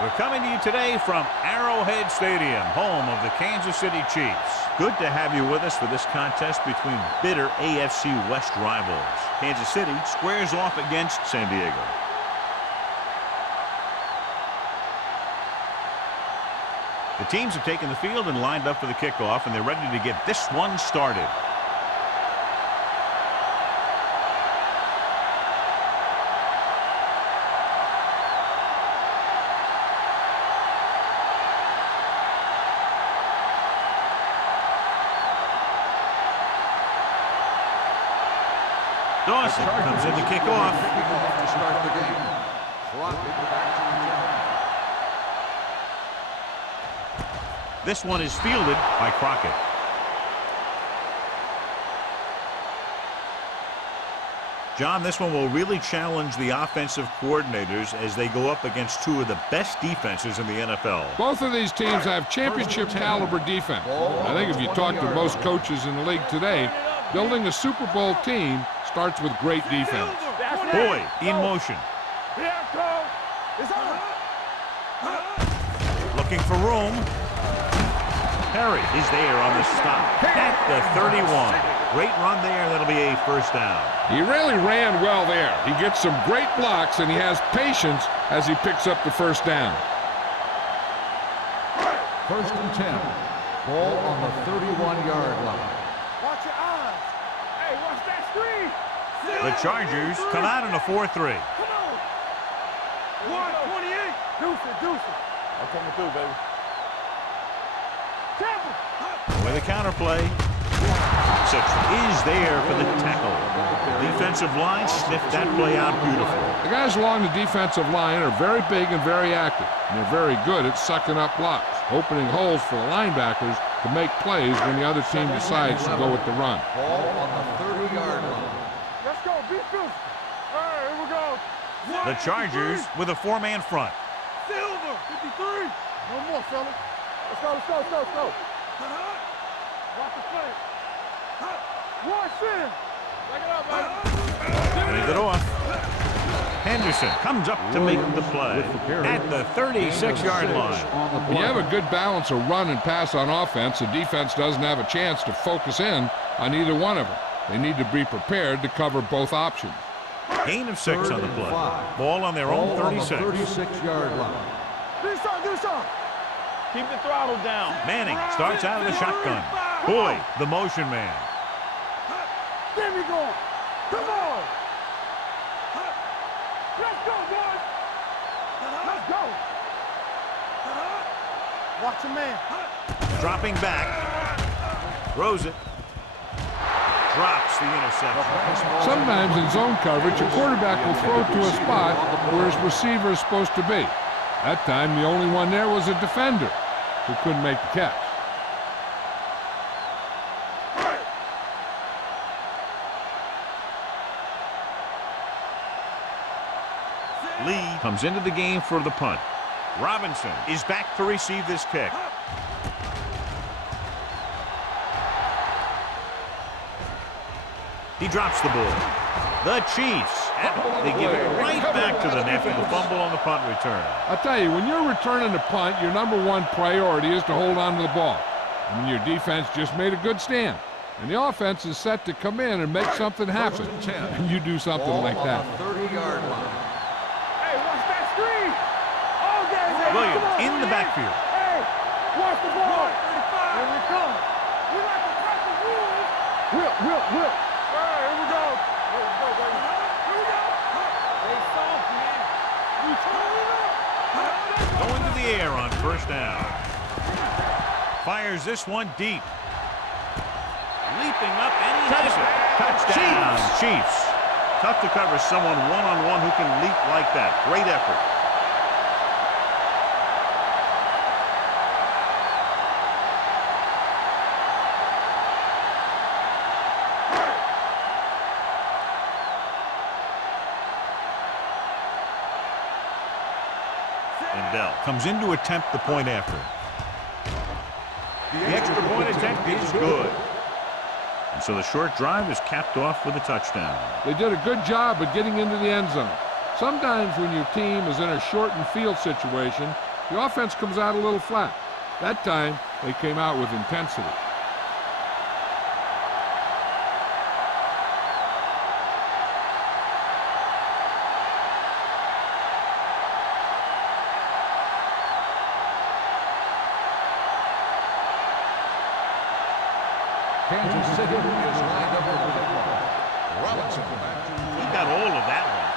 We're coming to you today from Arrowhead Stadium, home of the Kansas City Chiefs. Good to have you with us for this contest between bitter AFC West rivals. Kansas City squares off against San Diego. The teams have taken the field and lined up for the kickoff, and they're ready to get this one started. Dawson comes in to kick off. To start the game. This one is fielded by Crockett. John, this one will really challenge the offensive coordinators as they go up against two of the best defenses in the NFL. Both of these teams have championship caliber defense. I think if you talk to most coaches in the league today, building a Super Bowl team starts with great defense. Boyd in motion. Looking for room. Perry is there on the stop at the 31. Great run there. That'll be a first down. He really ran well there. He gets some great blocks, and he has patience as he picks up the first down. 1st and 10. Ball on the 31-yard line. Watch your eyes. Hey, watch that screen. The Chargers come out in a 4-3. Come on. 128. Deuce it. I'm coming through, baby. With a counterplay. Six is there for the tackle. Defensive line sniffed that play out beautiful. The guys along the defensive line are very big and very active, and they're very good at sucking up blocks, opening holes for the linebackers to make plays when the other team decides to go with the run. Ball on the 30-yard line. Let's go. Be physical. All right, here we go. The Chargers with a four-man front. Silver. 53. No more, fella. Let's go. Watch the play. Watch in. Break it up, baby. Leave it off. Henderson comes up to make the play at the 36-yard line. When you have a good balance of run and pass on offense, the defense doesn't have a chance to focus in on either one of them. They need to be prepared to cover both options. Gain of 6 on the play. Ball on their own 36. 36-yard line. Do something. Keep the throttle down. Manning starts out of the shotgun. Boyd, the motion man. There we go. Come on. Let's go, boys. Let's go. Watch your man. Dropping back. Throws it. Drops the interception. Sometimes in zone coverage, a quarterback will throw to a spot where his receiver is supposed to be. That time, the only one there was a defender who couldn't make the catch. Lee comes into the game for the punt. Robinson is back to receive this kick. He drops the ball. The Chiefs, they give it right back to them after the fumble on the punt return. I'll tell you, when you're returning a punt, your number one priority is to hold on to the ball. I mean, your defense just made a good stand, and the offense is set to come in and make something happen. And you do something like that. 30-yard line. Hey, watch that screen. All day. Williams in the backfield. Hey, watch the ball. Here we come. We like to crack the rules. Whip. All right, here we go. Here we go, baby. Here we go. They soft, man. You turn it up. Going to the air on first down. Fires this one deep. Leaping up, and he has it. Touchdown, Chiefs. Tough to cover someone one-on-one who can leap like that. Great effort. And Bell comes in to attempt the point after. The extra point attempt is good. And so the short drive is capped off with a touchdown. They did a good job of getting into the end zone. Sometimes when your team is in a shortened field situation, the offense comes out a little flat. That time, they came out with intensity. Kansas City is lined up with the ball. Robinson. He got all of that one.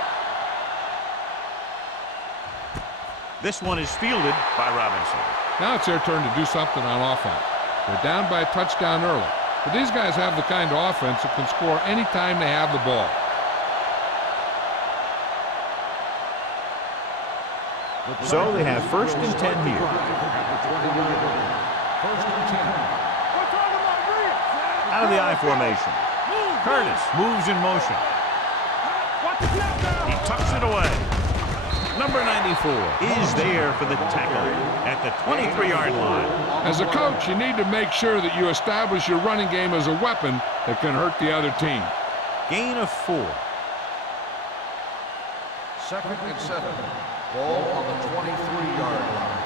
This one is fielded by Robinson. Now it's their turn to do something on offense. They're down by a touchdown early, but these guys have the kind of offense that can score anytime they have the ball. So they have 1st and 10 here. First and 10. Out of the I formation. Curtis moves in motion. He tucks it away. Number 94 is there for the tackle at the 23-yard line. As a coach, you need to make sure that you establish your running game as a weapon that can hurt the other team. Gain of 4. 2nd and 7. Ball on the 23-yard line.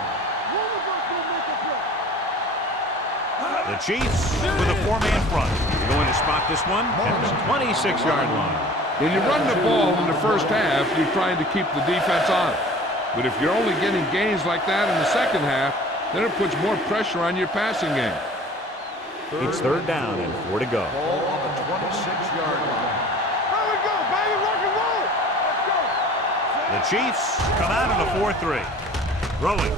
The Chiefs with a 4-man front. They're going to spot this one at the 26-yard line. When you run the ball in the first half, you're trying to keep the defense on it. But if you're only getting gains like that in the second half, then it puts more pressure on your passing game. It's 3rd down and 4 to go. Ball on the 26-yard line. Here we go, baby, rock and roll. Let's go. The Chiefs come out in a 4-3. Throwing.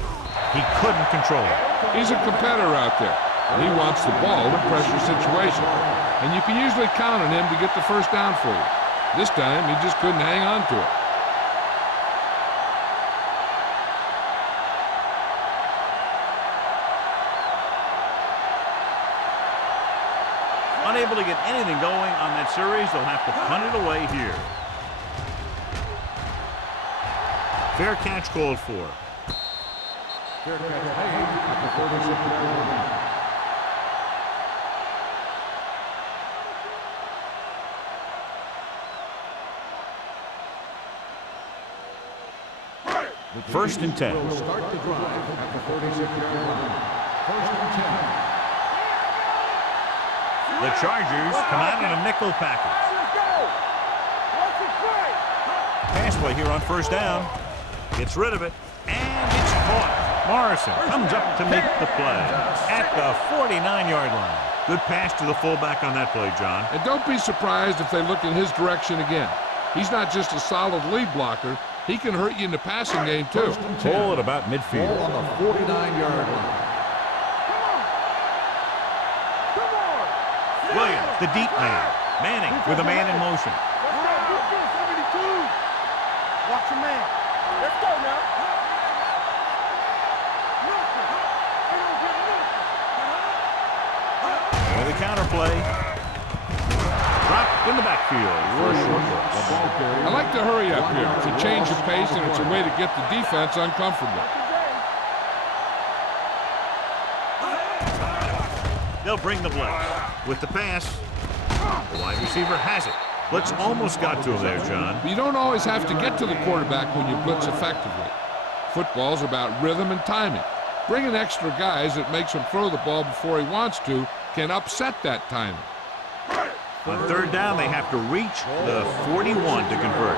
He couldn't control it. He's a competitor out there. And he wants the ball in pressure situation. And you can usually count on him to get the first down for you. This time, he just couldn't hang on to it. Unable to get anything going on that series, they'll have to punt it away here. Fair catch called for. Fair catch made at the 36-yard line. First and 10. Will start the drive at the 36-yard line. 1st and 10. The Chargers come out in a nickel package. Let's go. Watch it play. Pass play here on 1st down. Gets rid of it, and it's caught. Morrison comes up to make the play at the 49-yard line. Good pass to the fullback on that play, John. And don't be surprised if they look in his direction again. He's not just a solid lead blocker. He can hurt you in the passing game, too. Ball at about midfield. Ball on the 49-yard line. Come on. Williams, the deep man. Manning with a man in motion. Let's go. 72. Watch your man. Let's go now. And the counter play. Dropped in the backfield for a short loss. I like to hurry up here. It's a change of pace, and it's a way to get the defense uncomfortable. They'll bring the blitz. With the pass, the wide receiver has it. Blitz almost got to him there, John. But you don't always have to get to the quarterback when you blitz effectively. Football's about rhythm and timing. Bringing extra guys that makes him throw the ball before he wants to can upset that timing. On 3rd down, they have to reach the 41 to convert.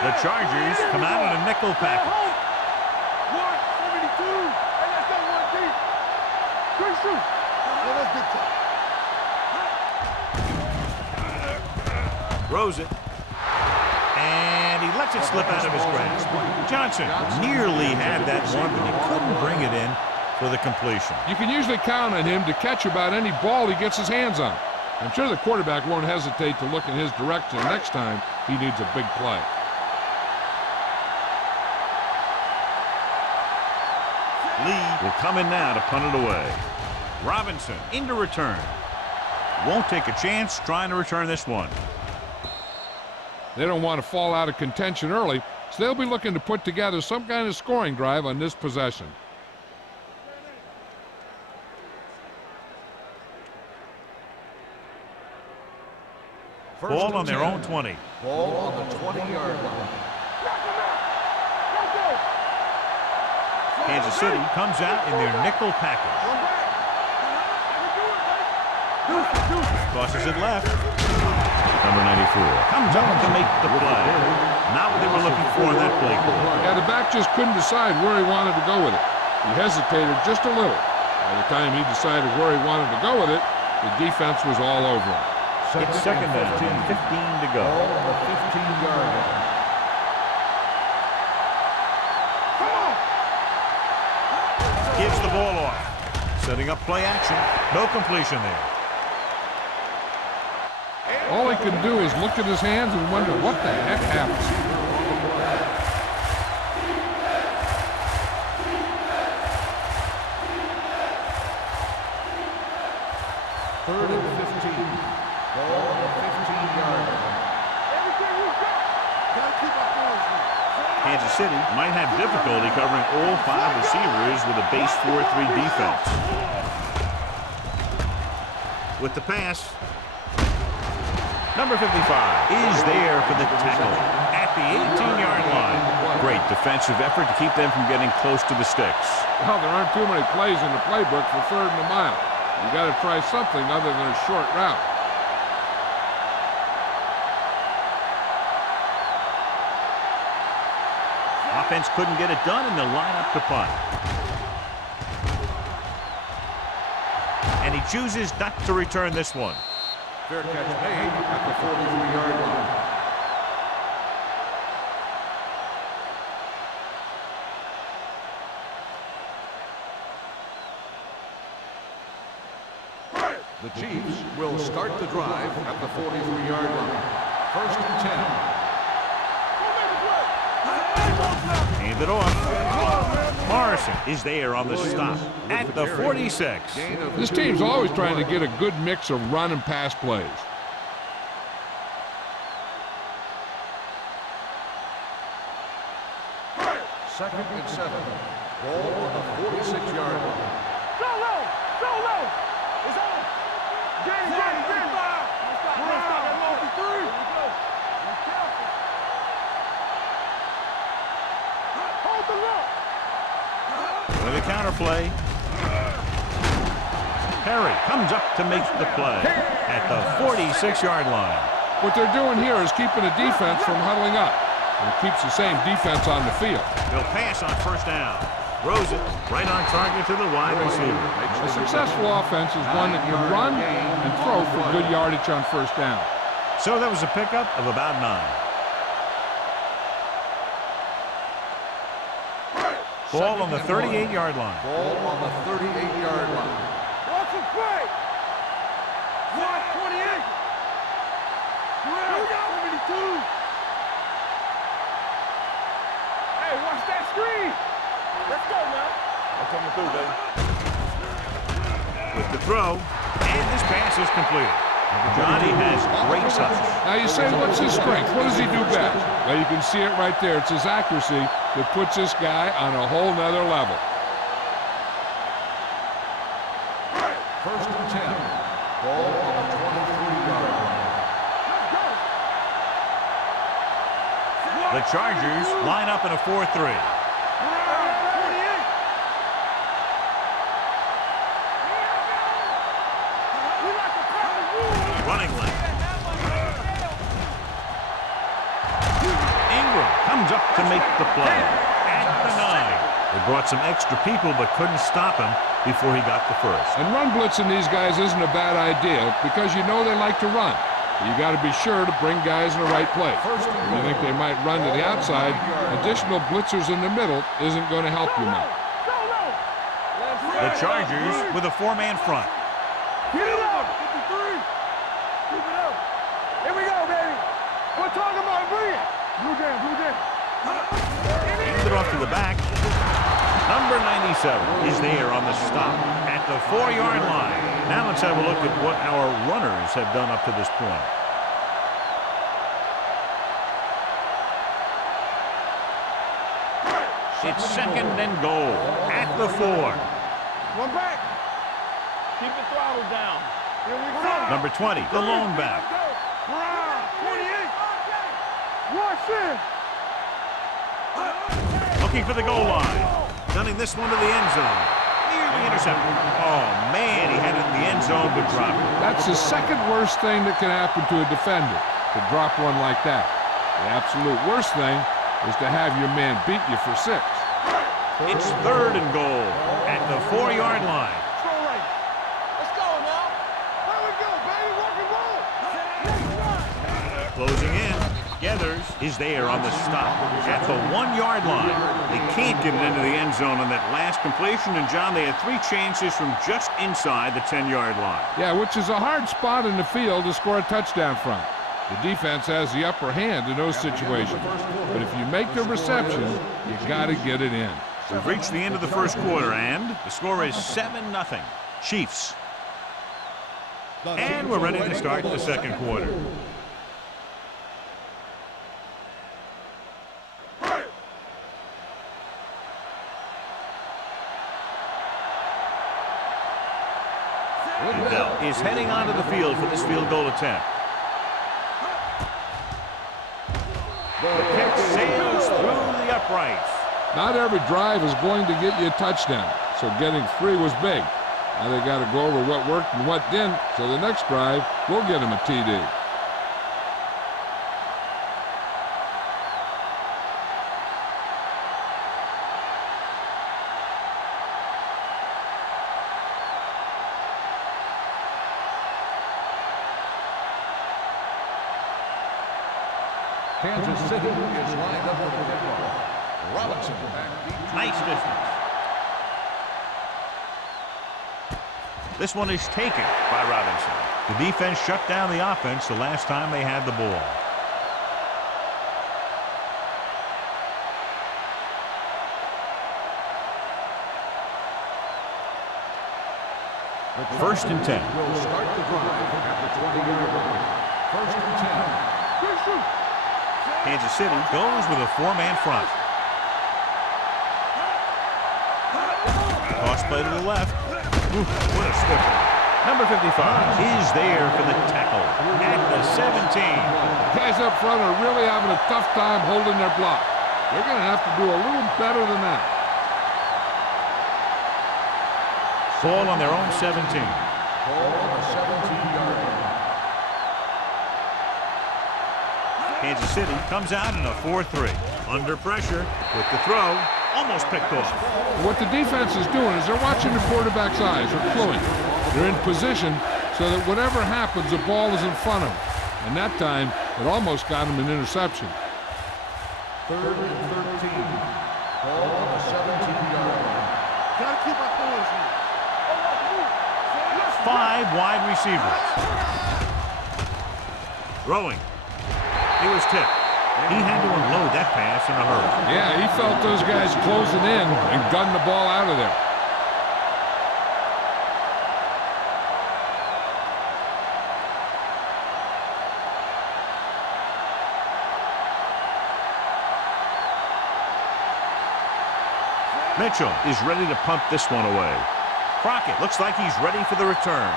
The Chargers come out in a nickel package. 172. Hey, let's go, 1 deep. Good shoot. Yeah, that's big time. Throws it. And he lets it slip out of his grasp. Johnson nearly had that one, but he couldn't bring it in for the completion. You can usually count on him to catch about any ball he gets his hands on. I'm sure the quarterback won't hesitate to look in his direction next time he needs a big play. Lee will come in now to punt it away. Robinson into return. Won't take a chance trying to return this one. They don't want to fall out of contention early, so they'll be looking to put together some kind of scoring drive on this possession. First Ball and on their 10. own 20. Ball on the 20-yard line. Kansas City comes out in their nickel package. Crosses it left. Number 94 comes up to make the play. Not what they were looking for in that play call. Yeah, the back just couldn't decide where he wanted to go with it. He hesitated just a little. By the time he decided where he wanted to go with it, the defense was all over him. It's second down, 15 to go. Ball on the 15-yard line. Gives the ball off. Setting up play action. No completion there. All he can do is look at his hands and wonder what the heck happened. Third and 15. Ball on the 15-yard line. Everything you got. Gotta keep up going. Kansas City might have difficulty covering all 5 receivers with a base 4-3 defense. With the pass, number 55 is there for the tackle at the 18-yard line. Great defensive effort to keep them from getting close to the sticks. Well, there aren't too many plays in the playbook for 3rd and a mile. You got to try something other than a short route. Offense couldn't get it done, and they'll line up to punt. And he chooses not to return this one. Fair catch made at the 43-yard line. The Chiefs will start the drive at the 43-yard line. 1st and 10. Hand it off. Morrison is there on the stop at the 46. This team's always trying to get a good mix of run and pass plays. Second and 7. Ball on the 46-yard line. Solo! Solo! It's on! Game! We're stop at multi-3! Hold the look! With a counter play. Perry comes up to make the play at the 46-yard line. What they're doing here is keeping the defense from huddling up. And it keeps the same defense on the field. He'll pass on 1st down. Throws it right on target to the wide receiver. A successful offense is one that can run and throw for good yardage on 1st down. So that was a pickup of about 9. Ball on the 38-yard line. Ball on the 38-yard line. Watch him play! 128! Here we go! 72! Hey, watch that screen! Let's go, man! I'm coming through, baby. With the throw, and this pass is completed. Johnny has great touch. Now you say, what's his strength? What does he do best? Well, you can see it right there. It's his accuracy that puts this guy on a whole nother level. 1st and 10. Ball on the 23-yard line. The Chargers line up in a 4-3. Running left. Ingram comes up to make the play at the 9. They brought some extra people but couldn't stop him before he got the first. And run blitzing these guys isn't a bad idea because you know they like to run. You got to be sure to bring guys in the right place. If you think they might run to the outside, additional blitzers in the middle isn't going to help you much. The Chargers with a 4-man front. Get it up! 53! Keep it up! Here we go, baby! We're talking about bring it! Blue jam, blue jam! Hand it off to the back. Number 97 is there on the stop at the 4-yard line. Now let's have a look at what our runners have done up to this point. It's 2nd and goal at the 4. One back! Keep the throttle down. Here we go! Number 20, the lone back. 28! Watch this! Looking for the goal line. Sending this one to the end zone. Nearly intercepted. Oh, man, he had it in the end zone but dropped it. That's the second worst thing that can happen to a defender, to drop one like that. The absolute worst thing is to have your man beat you for 6. It's 3rd and goal at the 4-yard line. Let's go now. Where we go, baby? Rock and roll. Closing in. Geathers is there on the stop at the 1-yard line. They can't get it into the end zone on that last completion, and John, they had 3 chances from just inside the 10-yard line. Yeah, which is a hard spot in the field to score a touchdown from. The defense has the upper hand in those situations. But if you make the reception, you got to get it in. We've reached the end of the first quarter, and the score is 7-0. Chiefs. And we're ready to start the second quarter. Bell is heading onto the field for this field goal attempt. The kick sails through the uprights. Not every drive is going to get you a touchdown, so getting 3 was big. Now they got to go over what worked and what didn't, so the next drive will get them a TD. Kansas City is lined up for the kickoff. Robinson back deep. Nice distance. This one is taken by Robinson. The defense shut down the offense the last time they had the ball. First and 10. Will start the drive at the 20-yard line. First and 10. Kansas City goes with a 4-man front. Toss play to the left. Ooh, what a stiffer. Number 55 is there for the tackle at the 17. Guys up front are really having a tough time holding their block. They're going to have to do a little better than that. Ball on their own 17. Ball on the 17-yard line. Kansas City comes out in a 4-3. Under pressure with the throw. Almost picked off. What the defense is doing is they're watching the quarterback's eyes. They're cluing. They're in position so that whatever happens, the ball is in front of them. And that time, it almost got him an interception. 3rd and 13. Ball on the 17-yard line. Gotta keep our boys here. 5 wide receivers. Throwing. He was tipped. He had to unload that pass in a hurry. Yeah, he felt those guys closing in and gunned the ball out of there. Mitchell is ready to pump this one away. Crockett looks like he's ready for the return.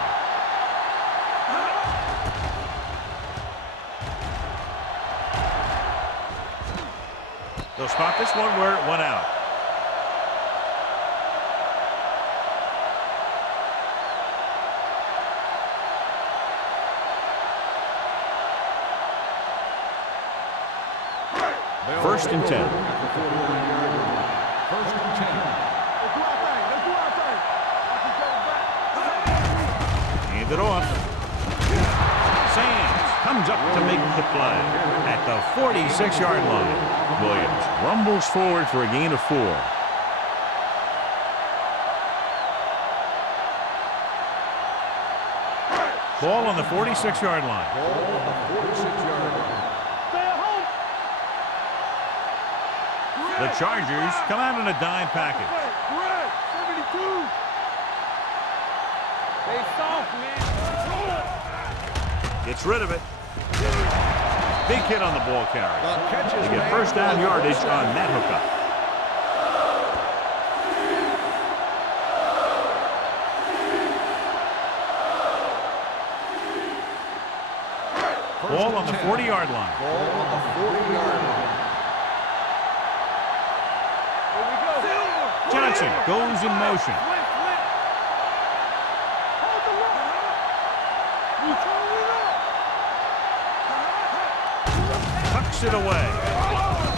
They'll spot this one where it went out. First and 10. First and 10. Let's do our thing. Let's do our thing. Hand it off. Sands comes up to make the play at the 46-yard line. Williams rumbles forward for a gain of 4. Ball on the 46-yard line. Ball on the 46-yard line. Stay at home. The Chargers come out in a dime package. Red, 72. They soft, man. Gets rid of it. Big hit on the ball carrier. The catch is They get made. first down yardage on that hookup. Ball on the 40-yard line. Ball on the 40-yard line. Johnson Morrison goes in motion. Hold the rope. You turn it up. Tucks it away.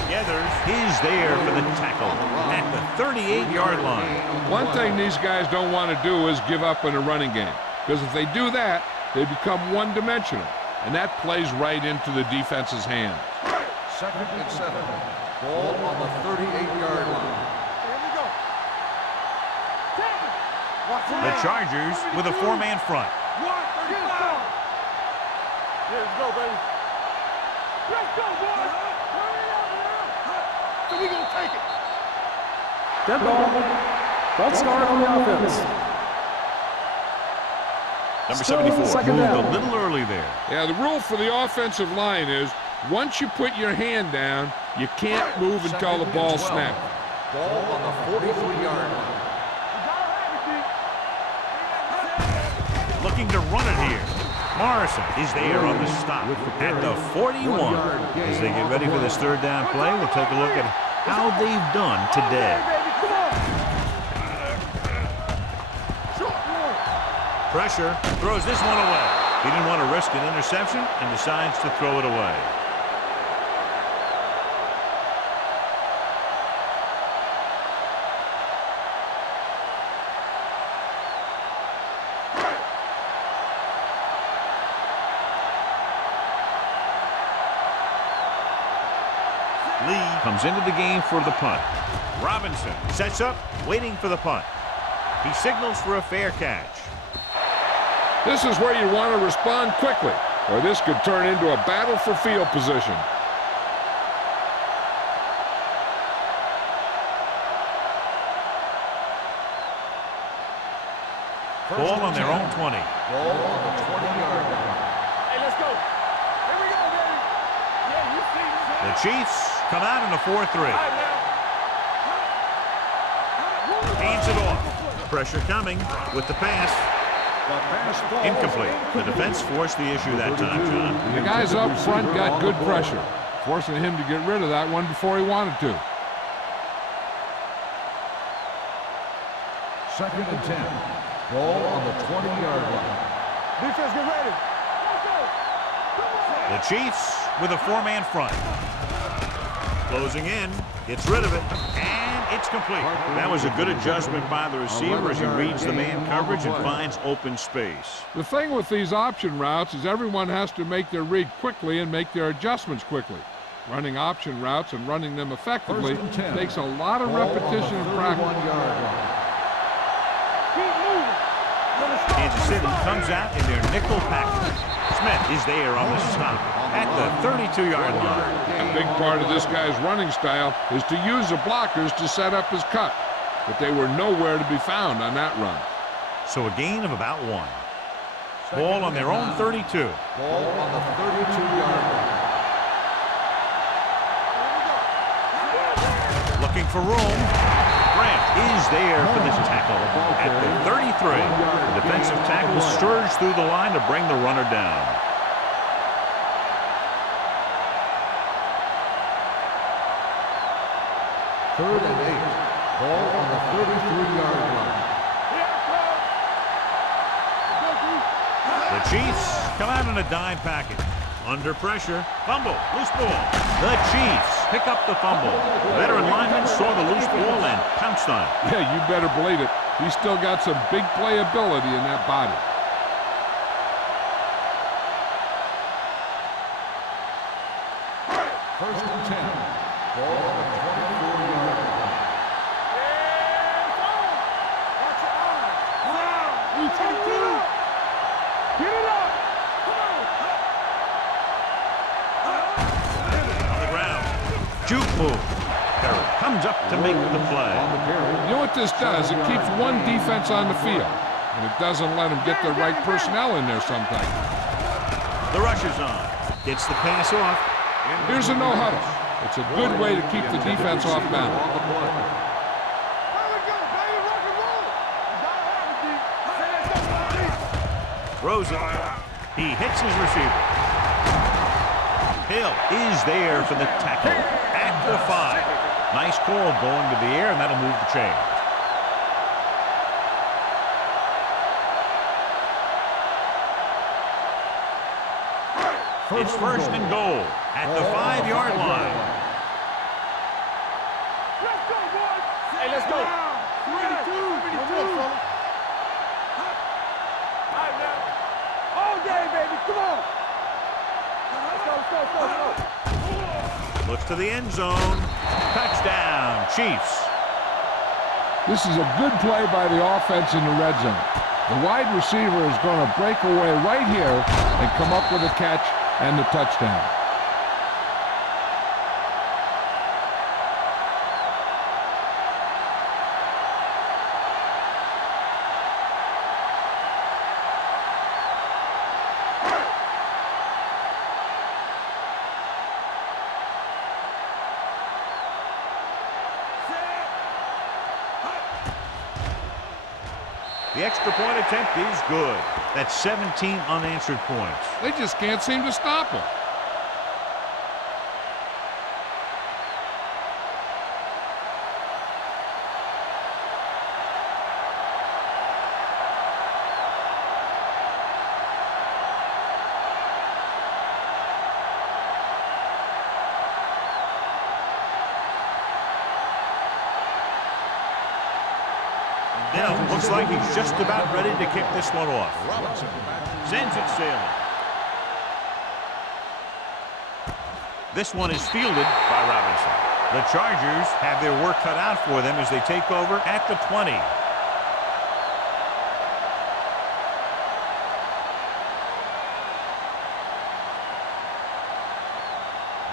Gathers is there for the tackle at the 38-yard line. One thing these guys don't want to do is give up in a running game, because if they do that, they become one-dimensional, and that plays right into the defense's hands. 2nd and 7. Ball on the 38-yard line. Here we go. Watch The Chargers with a 4-man front. 135. Let's go, baby. Let's go, boys. Turn it up now. So we gonna take it. Dead ball. False start on the offense. Number Still 74 second moved down. a little early there. Yeah, the rule for the offensive line is once you put your hand down, you can't move until the ball snaps. Ball on the 43-yard line. Looking to run it here. Morrison is there on the stop at the 41. As they get ready for this third down play, we'll take a look at how they've done today. Pressure, throws this one away. He didn't want to risk an interception and decides to throw it away. Lee comes into the game for the punt. Robinson sets up, waiting for the punt. He signals for a fair catch. This is where you want to respond quickly, or this could turn into a battle for field position. Ball on their own 20. Ball on the 20-yard line. Hey, let's go. Here we go, baby. Yeah, you see this, The Chiefs come out in a 4-3. All right, now. Hands it off. Pressure coming with the pass. The pass falls Incomplete. The defense forced the issue that time, John. The guys up front got good pressure, forcing him to get rid of that one before he wanted to. 2nd and 10. Ball on the 20-yard line. Defense, get ready. Let's go. The Chiefs with a 4-man front. Closing in, gets rid of it, and it's complete. That was a good adjustment by the receiver as he reads the man coverage and finds open space. The thing with these option routes is everyone has to make their read quickly and make their adjustments quickly. Running option routes and running them effectively 1st and 10. takes a lot of Ball on the repetition and practice. 31-yard line. Keep moving. Kansas City comes out in their nickel package. Smith is there on the stop at the 32-yard line. A big part of this guy's running style is to use the blockers to set up his cut, but they were nowhere to be found on that run. So a gain of about 1. Ball on their own 32. Ball on the 32-yard line. Looking for room. Grant is there for this tackle at the 33. The defensive tackle surged through the line to bring the runner down. Third and 8. Ball on the 33-yard line. The Chiefs come out in a dime package. Under pressure, fumble, loose ball. The Chiefs pick up the fumble. The veteran lineman saw the loose ball and pounced on it. Yeah, you better believe it. He's still got some big playability in that body. First and 10. Ball on the 24-yard line. Watch your eyes. You take it up. Get it up. On the ground, juke move. Perry comes up to make the play. You know what this does? It keeps one defense on the field, and it doesn't let them get the right personnel in there sometimes. The rush is on. Gets the pass off. Here's a no-huddle. It's a good way to keep the defense off balance. There we go, baby. Rock and roll. You gotta have it, D. Throws it. He hits his receiver. Hill is there for the tackle at the 5. Nice call going to the air, and that'll move the chain. It's first and goal at the 5-yard line. Let's go, boys. Hey, let's go. 72. All right, man. All day, baby. Come on. Let's go. Looks to the end zone. Touchdown, Chiefs. This is a good play by the offense in the red zone. The wide receiver is going to break away right here and come up with a catch and the touchdown. The extra point attempt is good. That's 17 unanswered points. They just can't seem to stop him. Now, looks like he's just about ready to kick this one off. Sends it sailing. This one is fielded by Robinson. The Chargers have their work cut out for them as they take over at the 20.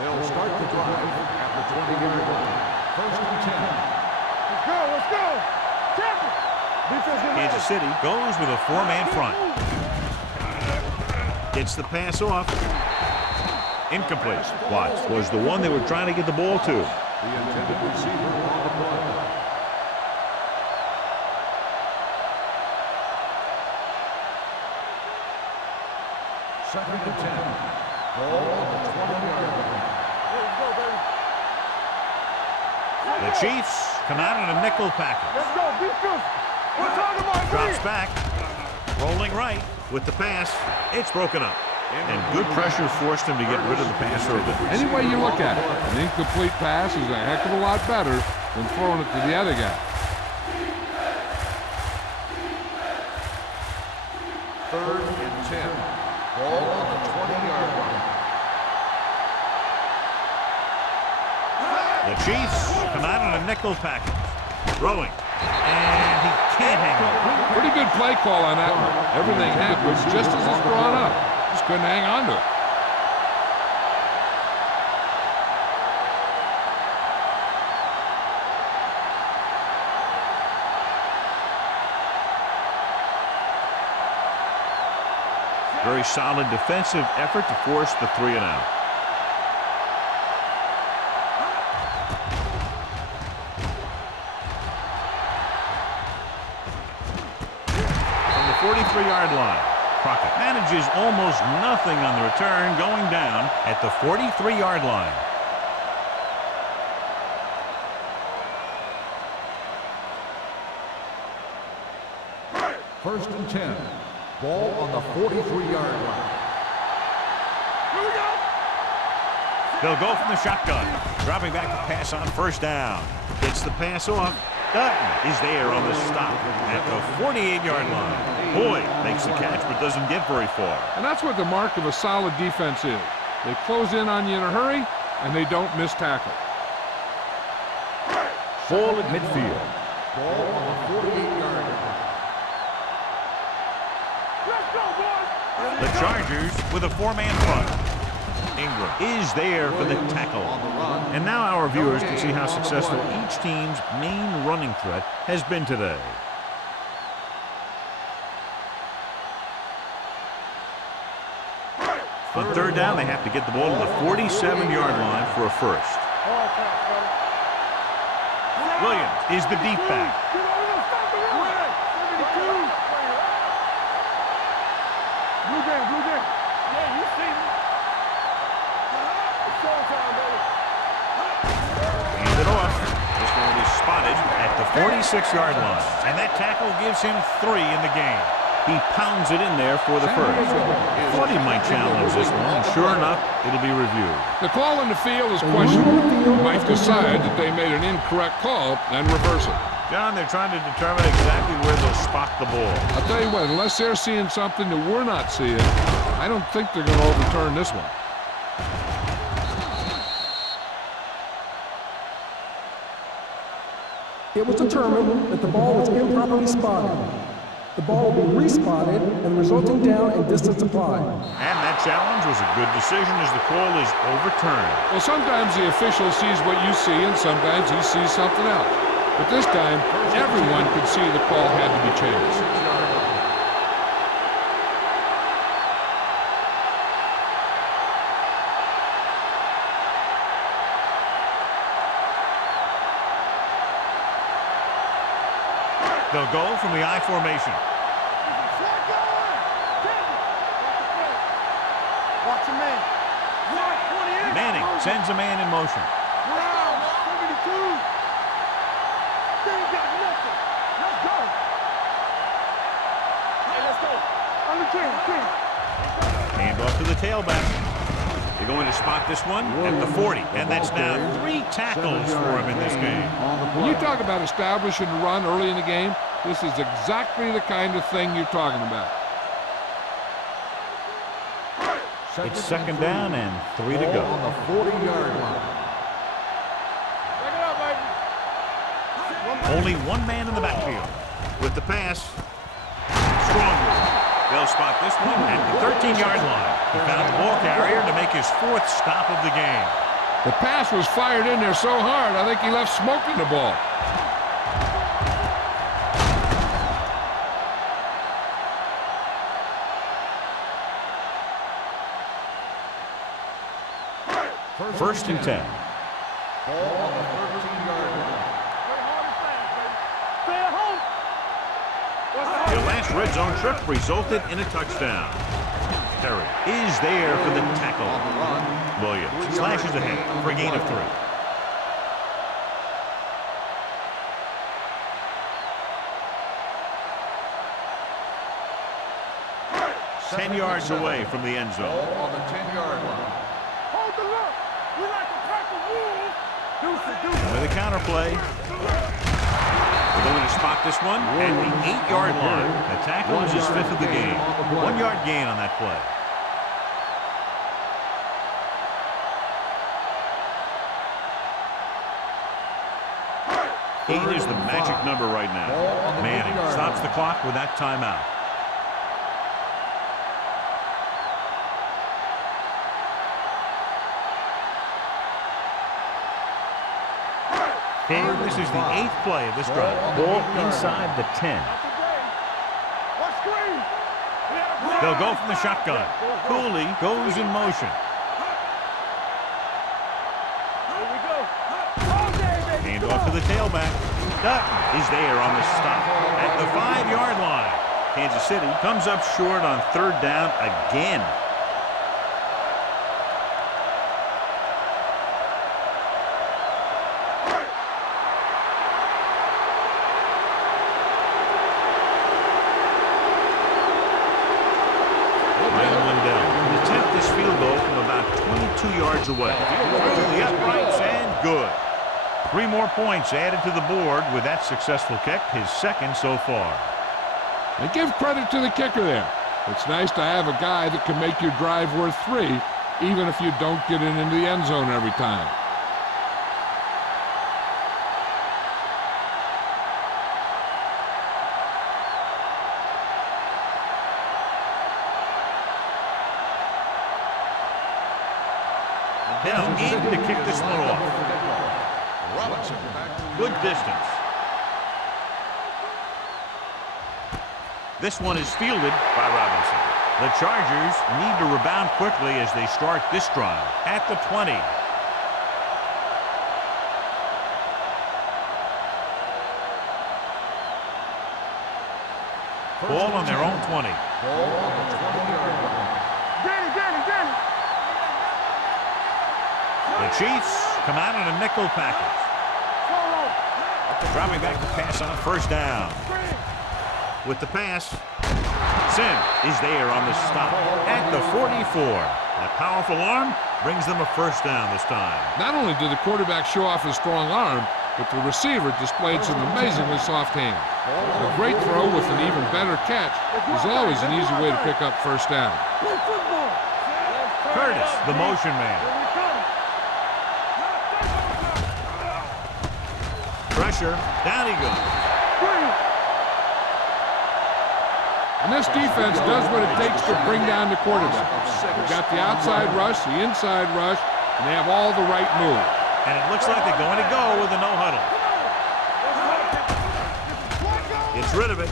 They'll start the drive at the 20-yard line. First and 10. Let's go. Tackle. Kansas City goes with a 4-man front. Gets the pass off. Incomplete. Watts was the one they were trying to get the ball to. The intended receiver on the play. Second and 10. Ball on the 20-yard line. The Chiefs come out in a nickel package. Let's go. Be physical. We're talking about Drops back. Rolling right with the pass. It's broken up. And good pressure forced him to get rid of the pass early. Any way you look at it, an incomplete pass is a heck of a lot better than throwing it to the other guy. Third and 10. Ball on the 20-yard line. The Chiefs come out in a nickel package. Throwing. And he can't hang on. Pretty good play call on that one. Everything happened just as it's drawn up. Just couldn't hang on to it. Very solid defensive effort to force the 3-and-out. From the 43-yard line, Crockett manages almost nothing on the return, going down at the 43-yard line. First and 10. Ball on the 43-yard line. Here we go. They'll go from the shotgun, dropping back to pass on first down. Gets the pass off. Dutton is there on the stop at the 48-yard line. Boyd makes the catch but doesn't get very far. And that's what the mark of a solid defense is. They close in on you in a hurry, and they don't miss tackle. Ball at midfield. Ball on the 48-yard line. Let's go, boys. The Chargers with a 4-man front. Ingram is there for the tackle. And now our viewers can see how successful each team's main running threat has been today. On third down, they have to get the ball to the 47-yard line for a first. Williams is the deep back. Blue game. Yeah, you see me. It's showtime, baby. Hand it off. This one is spotted at the 46-yard line. And that tackle gives him 3 in the game. He pounds it in there for the first. Thought he might challenge this one, and sure enough, it'll be reviewed. The call in the field is questionable. You might decide that they made an incorrect call and reverse it. John, they're trying to determine exactly where they'll spot the ball. I'll tell you what, unless they're seeing something that we're not seeing, I don't think they're going to overturn this one. It was determined that the ball was improperly spotted. The ball will be respotted and resulting down and distance applied. And that challenge was a good decision as the call is overturned. Well, sometimes the official sees what you see and sometimes he sees something else. But this time, everyone could see the call had to be changed. They'll go from the I formation. Watch a man. Manning sends a man in motion. Brown, 72. They ain't got nothing. Let's go. Hey, let's go. On the 10. Hand off to the tailback. They're going to spot this one at the 40. And that's now 3 tackles for him in this game. When you talk about establishing the run early in the game, this is exactly the kind of thing you're talking about. It's second down and 3 to go. On the 40-yard line. Check it out, baby. Only one man in the backfield. With the pass, Stronger. They'll spot this one at the 13-yard line. He found the ball carrier to make his 4th stop of the game. The pass was fired in there so hard, I think he left smoke in the ball. First and 10. Ball on the 13-yard line. Stay at home. Their last red zone trip resulted in a touchdown. Terry is there for the tackle. On the run. Williams slashes ahead for a gain of 3. Ten yards away from the end zone. Ball on the 10-yard line. Hold the look. We like to crack the rules. Deuce it, deuce it. With a counter play. They're going to spot this one at the 8-yard line. The tackle is his 5th of the game. 1-yard gain on that play. Eight is the magic number right now. Manning stops the clock with that timeout. And this is the 8th play of this drive. Ball inside the 10. What screen? They'll go from the shotgun. Cooley goes in motion. Here we go. All day, baby. Hand off to the tailback. Dutton is there on the stop at the 5-yard line. Kansas City comes up short on 3rd down again. Yards away. Through the uprights and good. 3 more points added to the board with that successful kick, his 2nd so far. And give credit to the kicker there. It's nice to have a guy that can make your drive worth 3, even if you don't get it into the end zone every time. Now in to kick this one off. Good distance. This one is fielded by Robinson. The Chargers need to rebound quickly as they start this drive at the 20. Ball on their own 20. Ball on the 20-yard line. Danny. The Chiefs come out in a nickel package. Dropping back to pass on a 1st down. With the pass, Sim is there on the stop at the 44. That powerful arm brings them a first down this time. Not only did the quarterback show off his strong arm, but the receiver displayed some amazingly soft hands. A great throw with an even better catch is always an easy way to pick up first down. Curtis, the motion man. Pressure, down he goes. And this defense does what it takes to bring down the quarterback. They've got the outside rush, the inside rush, and they have all the right moves. And it looks like they're going to go with a no-huddle. Gets rid of it.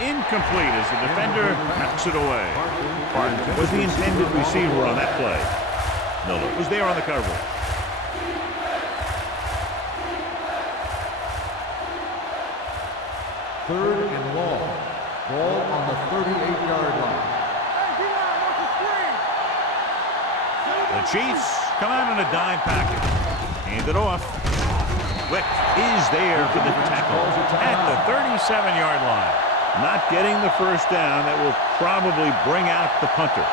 Incomplete as the defender knocks it away. Martin was the intended receiver on that play. Miller was there on the coverage. Third and long. Ball on the 38-yard line. The Chiefs come out in a dime package. Hand it off. Wick is there for the tackle at the 37-yard line. Not getting the first down. That will probably bring out the punter.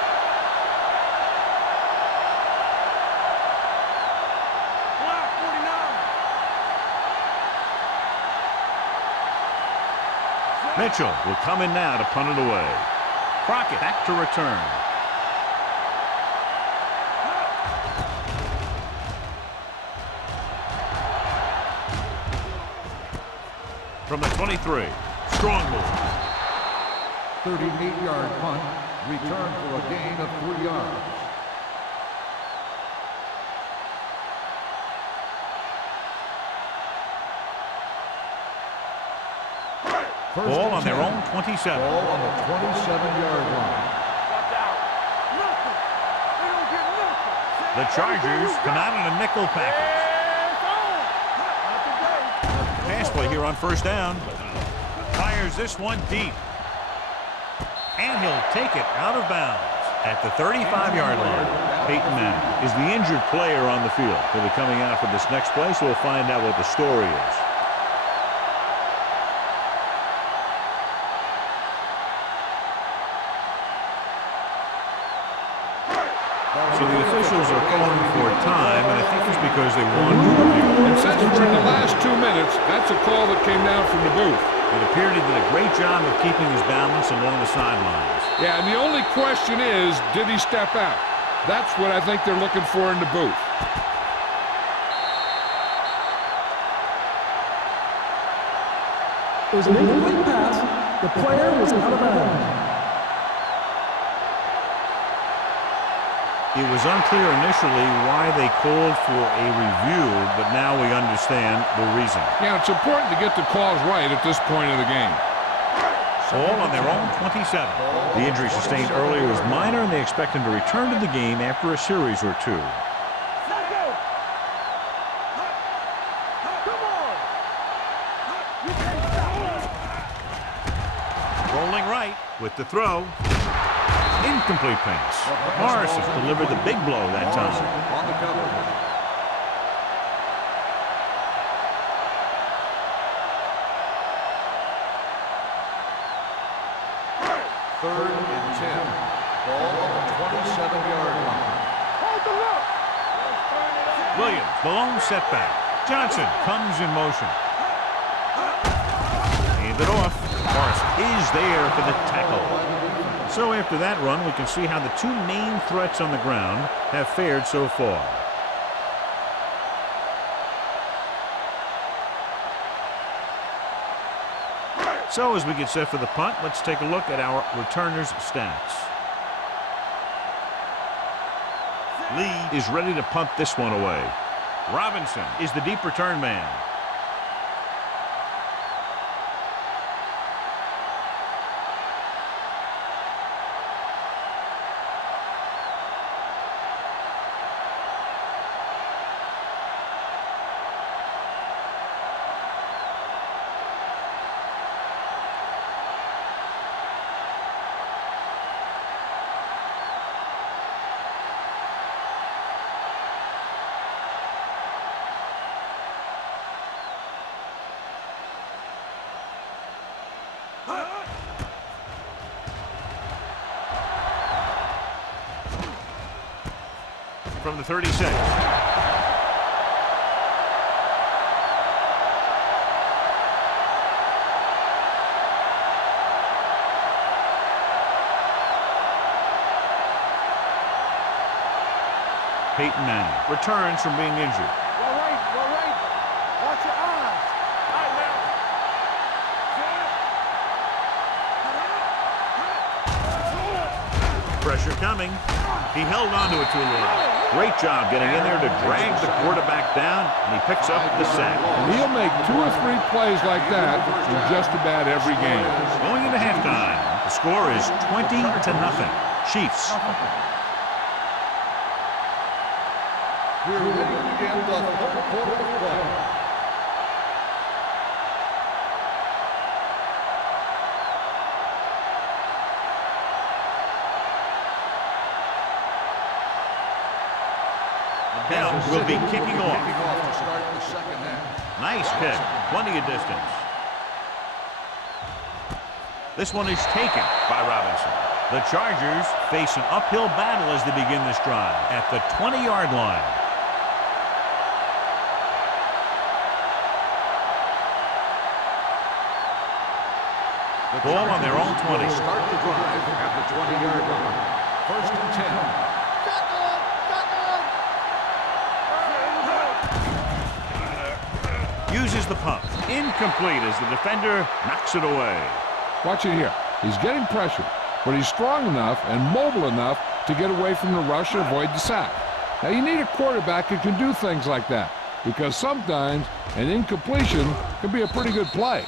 Mitchell will come in now to punt it away. Crockett back to return. From the 23, strong move. 38-yard punt, return for a gain of 3 yards. Ball on their own 27. Ball on the 27-yard line. The Chargers come out in a nickel package. Pass play here on first down. Fires this one deep. And he'll take it out of bounds at the 35-yard line. Peyton Manning is the injured player on the field. He'll be coming out for this next play, so we'll find out what the story is. So the officials are calling for time, and I think it's because they want to review. And since we're in the last 2 minutes, that's a call that came down from the booth. It appeared he did a great job of keeping his balance along the sidelines. Yeah, and the only question is, did he step out? That's what I think they're looking for in the booth. It was an incomplete pass. The player was out of bounds. It was unclear initially why they called for a review, but now we understand the reason. Yeah, it's important to get the calls right at this point of the game. Ball on their own 27. The injury sustained earlier was minor, and they expect him to return to the game after a series or two. Rolling right with the throw. Incomplete pass. Morrison delivered the big blow that time. On the cover. Third and 10. Ball on the 27-yard line. Williams, the lone setback. Johnson comes in motion. Hand it off. Morrison is there for the tackle. So after that run, we can see how the two main threats on the ground have fared so far. So as we get set for the punt, let's take a look at our returners' stats. Lee is ready to punt this one away. Robinson is the deep return man. from the 36. Peyton Manning returns from being injured. Well, right. Watch your eyes. All right, now. Pressure coming. He held on to it too long. Great job getting in there to drag the quarterback down, and he picks up the sack. And he'll make 2 or 3 plays like that in just about every game. Going into halftime, the score is 20-0. Chiefs. We're ready to begin the third quarter of play. Now will be kicking off. To start the second half. Nice kick. Plenty of distance. This one is taken by Robinson. The Chargers face an uphill battle as they begin this drive at the 20-yard line. The ball on their own 20. Start the drive at the 20-yard line. First and 10. Uses the pump. Incomplete as the defender knocks it away. Watch it here. He's getting pressure, but he's strong enough and mobile enough to get away from the rush and avoid the sack. Now, you need a quarterback who can do things like that, because sometimes an incompletion can be a pretty good play.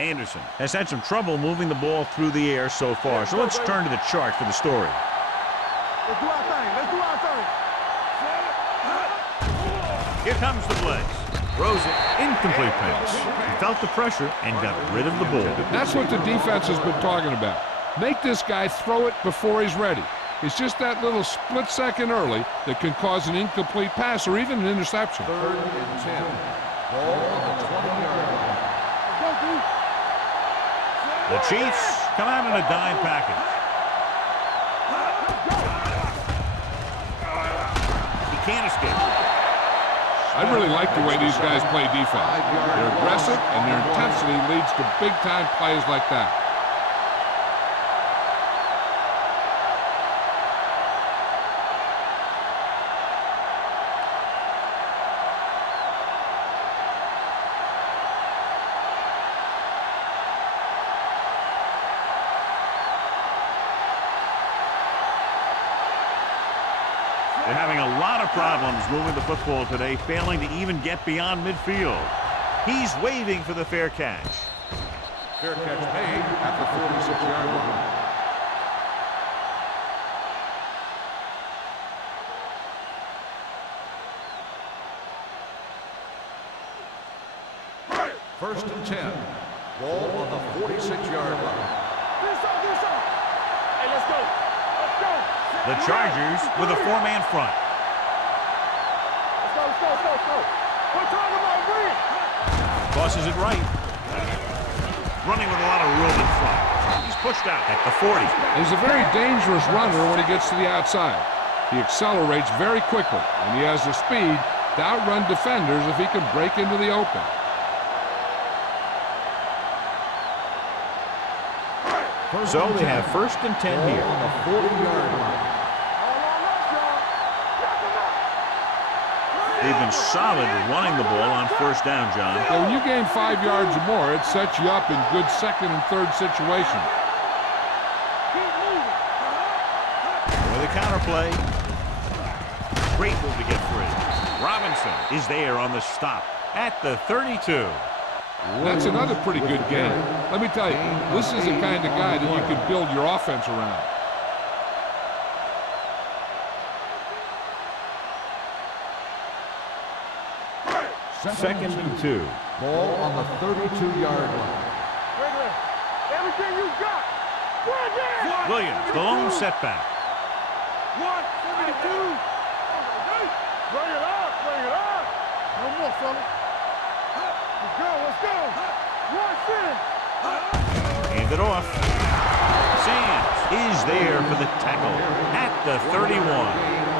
Anderson has had some trouble moving the ball through the air so far, so let's turn to the chart for the story. Let's do our thing. Here comes the blitz. Throws it. Incomplete pass. He felt the pressure and got rid of the ball. That's what the defense has been talking about. Make this guy throw it before he's ready. It's just that little split second early that can cause an incomplete pass or even an interception. Third and 10. Ball on the 20-yard line. The Chiefs come out in a dime package. He can't escape. I really like the way these guys play defense. They're aggressive, and their intensity leads to big-time plays like that. They're having a lot of problems moving the football today, failing to even get beyond midfield. He's waving for the fair catch. Fair catch made at the 46-yard line. First and 10. Ball on the 46-yard line. Hey, let's go. The Chargers with a 4-man front. Let's go. We're talking about win. Tosses it right. Running with a lot of room in front. He's pushed out at the 40. He's a very dangerous runner when he gets to the outside. He accelerates very quickly, and he has the speed to outrun defenders if he can break into the open. So they have first and 10 here. On the 40-yard line. They've been solid running the ball on first down, John. So when you gain 5 yards or more, it sets you up in good second and third situations. With a counterplay. Great move to get free. Robinson is there on the stop at the 32. That's another pretty good game. Let me tell you, this is the kind of guy that you can build your offense around. Second and 2. Ball on the 32-yard line. Everything you got. Williams, the lone setback. 172. Bring it up. No more, fella. Let's go. Watch this. Hand it off. Sands is there for the tackle at the 31.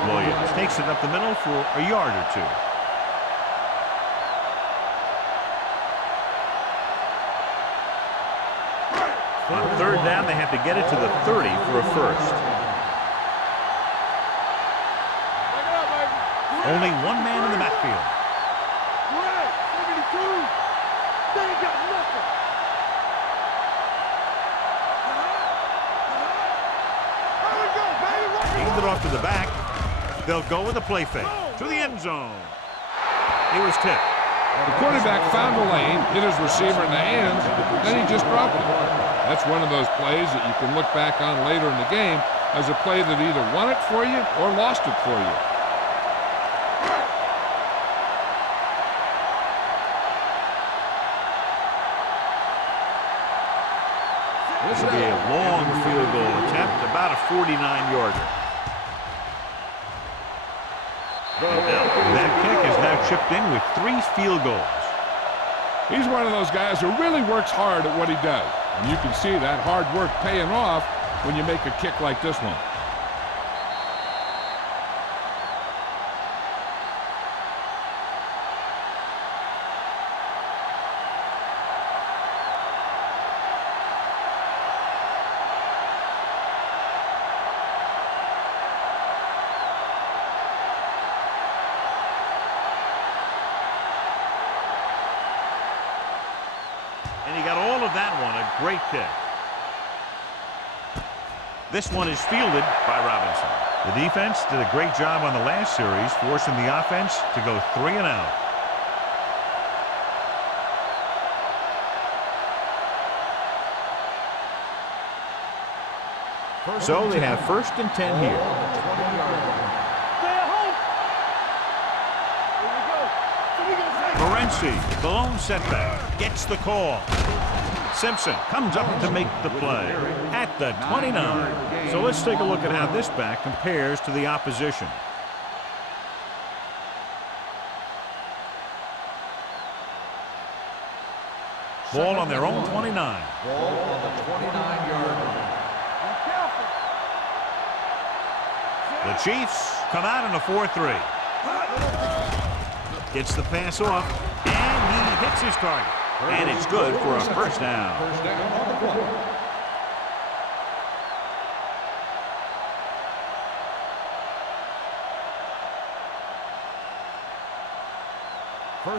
Williams takes it up the middle for a yard or two. On third down, they have to get it to the 30 for a first. Only one man in the backfield. Right, 72. They ain't got nothing. Here we go, baby. Hand it off to the back. They'll go with a play fake to the end zone. He was tipped. The quarterback found the lane, hit his receiver in the hands, then he just dropped it. That's one of those plays that you can look back on later in the game as a play that either won it for you or lost it for you. This will be a long field goal attempt, about a 49-yarder. That kick is now chipped in with 3 field goals. He's one of those guys who really works hard at what he does. And you can see that hard work paying off when you make a kick like this one. And he got all of that one, a great kick. This one is fielded by Robinson. The defense did a great job on the last series, forcing the offense to go 3 and out. So they have 1st and 10 here. Stay at home. Here we go. So we gonna say. Morency, the lone setback, gets the call. Simpson comes up to make the play at the 29. So let's take a look at how this back compares to the opposition. Ball on their own 29. Ball on the 29-yard line. Be careful. The Chiefs come out in a 4-3. Gets the pass off, and he hits his target. And it's good for a first down. First down on the play.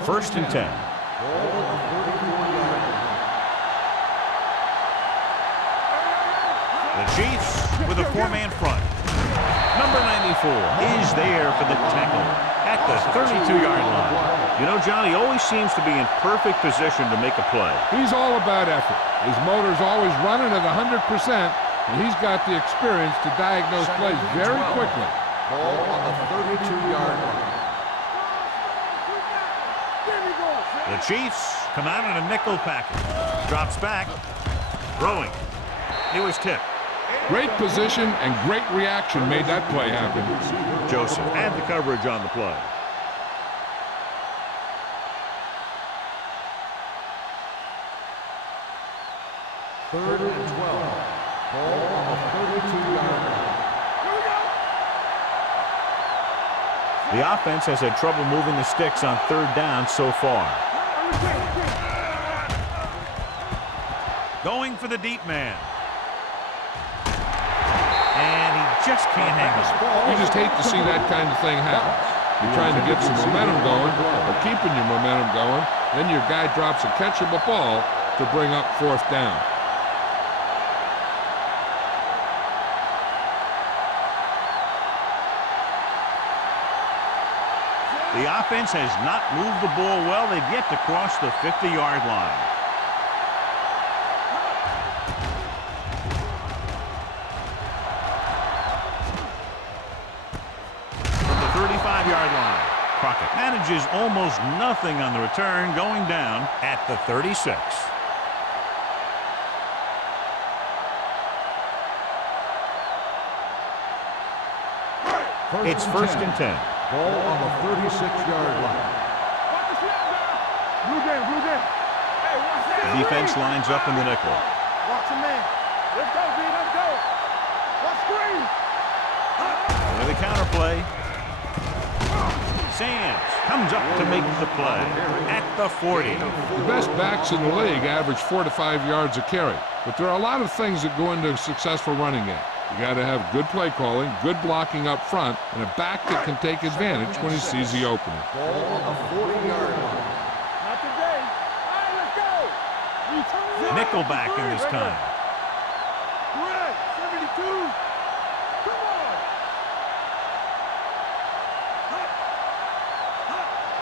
First and 10. Ball on the 34-yard line. The Chiefs with a 4-man front. Number 94 is there for the tackle at the 32-yard line. You know, John, he always seems to be in perfect position to make a play. He's all about effort. His motor's always running at 100%, and he's got the experience to diagnose plays very quickly. Ball on the 32-yard line. The Chiefs come out in a nickel package. Drops back. Throwing. He was tipped. Great position and great reaction made that play happen. Joseph had the coverage on the play. Third and 12. Ball on the 32-yard line. The offense has had trouble moving the sticks on 3rd down so far. Going for the deep man. And he just can't hang on. You just hate to see that kind of thing happen. You're trying to get some momentum going, or keeping your momentum going, then your guy drops a catchable ball to bring up 4th down. The offense has not moved the ball well. They've yet to cross the 50-yard line. From the 35-yard line, Crockett manages almost nothing on the return, going down at the 36. It's 1st and 10. Ball on the 36-yard line. Watch the snap now. Blue game, blue game. Hey, watch that. The defense lines up in the nickel. Watch him, man. Sands comes up to make the play at the 40. The best backs in the league average 4 to 5 yards a carry, but there are a lot of things that go into a successful running game. You got to have good play calling, good blocking up front, and a back that can take advantage when he sees the opening. Ball on the 40-yard line. Not today. All right, let's go. Nickelback in this time. Red, 72. Come on.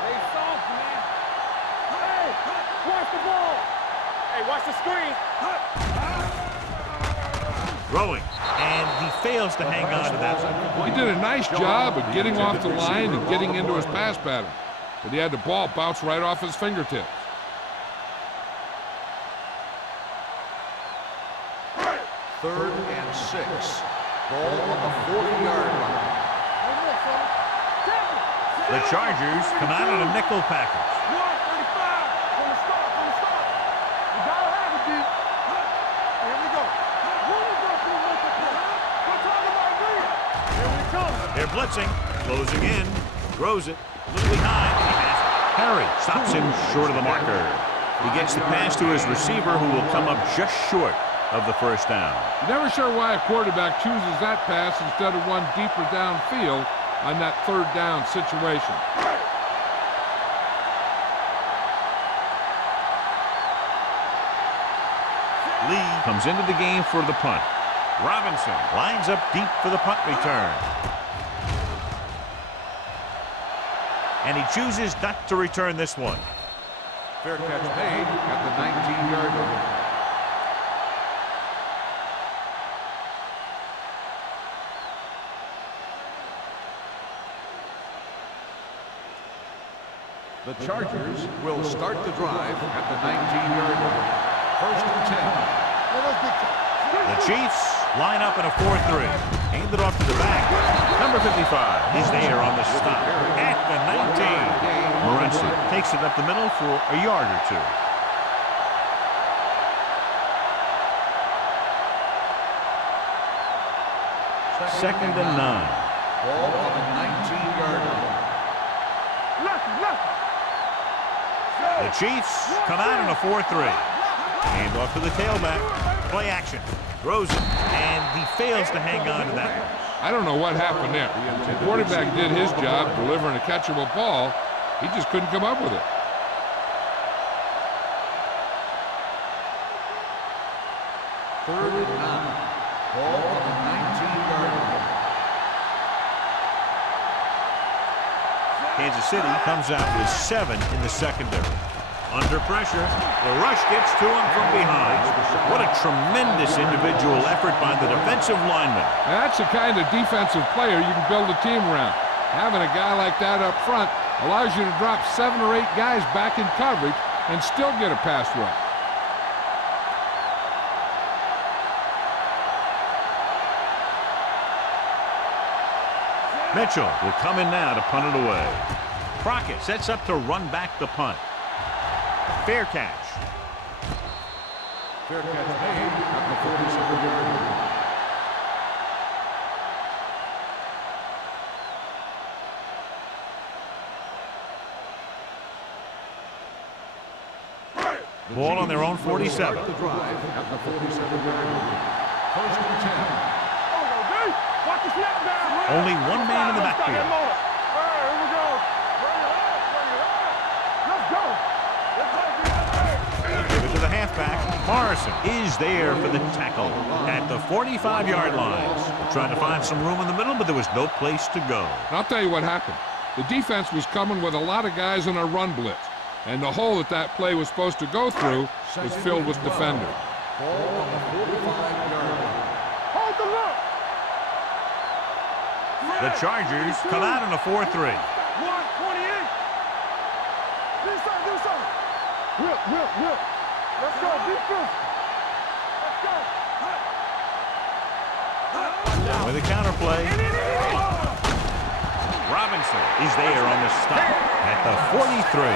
They soft, man. Hey, watch the ball. Hey, watch the screen. Throwing, and he fails to hang on to that one. He did a nice job of getting off the line and getting into his pass pattern, but he had the ball bounce right off his fingertips. Third and 6. Ball on the 40-yard line. The Chargers come out in a nickel package. 135. From the start. You gotta have it, D. Here we go. Who is going to make the play? We're talking about me. Here we come. They're blitzing, closing in, throws it, a little behind, he has it. Harry stops him short of the marker. He gets the pass to his receiver, who will come up just short of the first down. You're never sure why a quarterback chooses that pass instead of one deeper downfield on that third down situation. Lee comes into the game for the punt. Robinson lines up deep for the punt return. And he chooses not to return this one. Fair catch made at the 19-yard line. The Chargers will start the drive at the 19-yard line. First and 10. The Chiefs line up in a 4-3. Hand it off to the back. Number 55 is there on the stop at the 19. Morency takes it up the middle for a yard or two. Second and 9. Ball on the 19-yard line. The Chiefs come out in a 4-3. Hand off to the tailback. Play action. Throws it, and he fails to hang on to that one. I don't know what happened there. The quarterback did his job delivering a catchable ball. He just couldn't come up with it. Third and 9. Ball on the 19-yard line. Kansas City comes out with 7 in the secondary. Under pressure, the rush gets to him from behind. What a tremendous individual effort by the defensive lineman. Now, that's the kind of defensive player you can build a team around. Having a guy like that up front allows you to drop 7 or 8 guys back in coverage and still get a pass rush. Mitchell will come in now to punt it away. Crockett sets up to run back the punt. Fair catch. Fair catch made at the 47-yard line. Ball on their own 47. The drive at the 47-yard line. First and 10. Watch the snap down. Only one man in the backfield. All right, here we go. Bring it up. Let's go. Give it to the halfback. Morrison is there for the tackle at the 45-yard line. Trying to find some room in the middle, but there was no place to go. And I'll tell you what happened. The defense was coming with a lot of guys in a run blitz, and the hole that play was supposed to go through was filled with defenders. Ball on the 45-yard line. Hold the look. The Chargers come out in a 4-3. 128. Do something. Whip. Let's go. Defense. Let's go. With a counterplay. Robinson is there on the stop at the 43.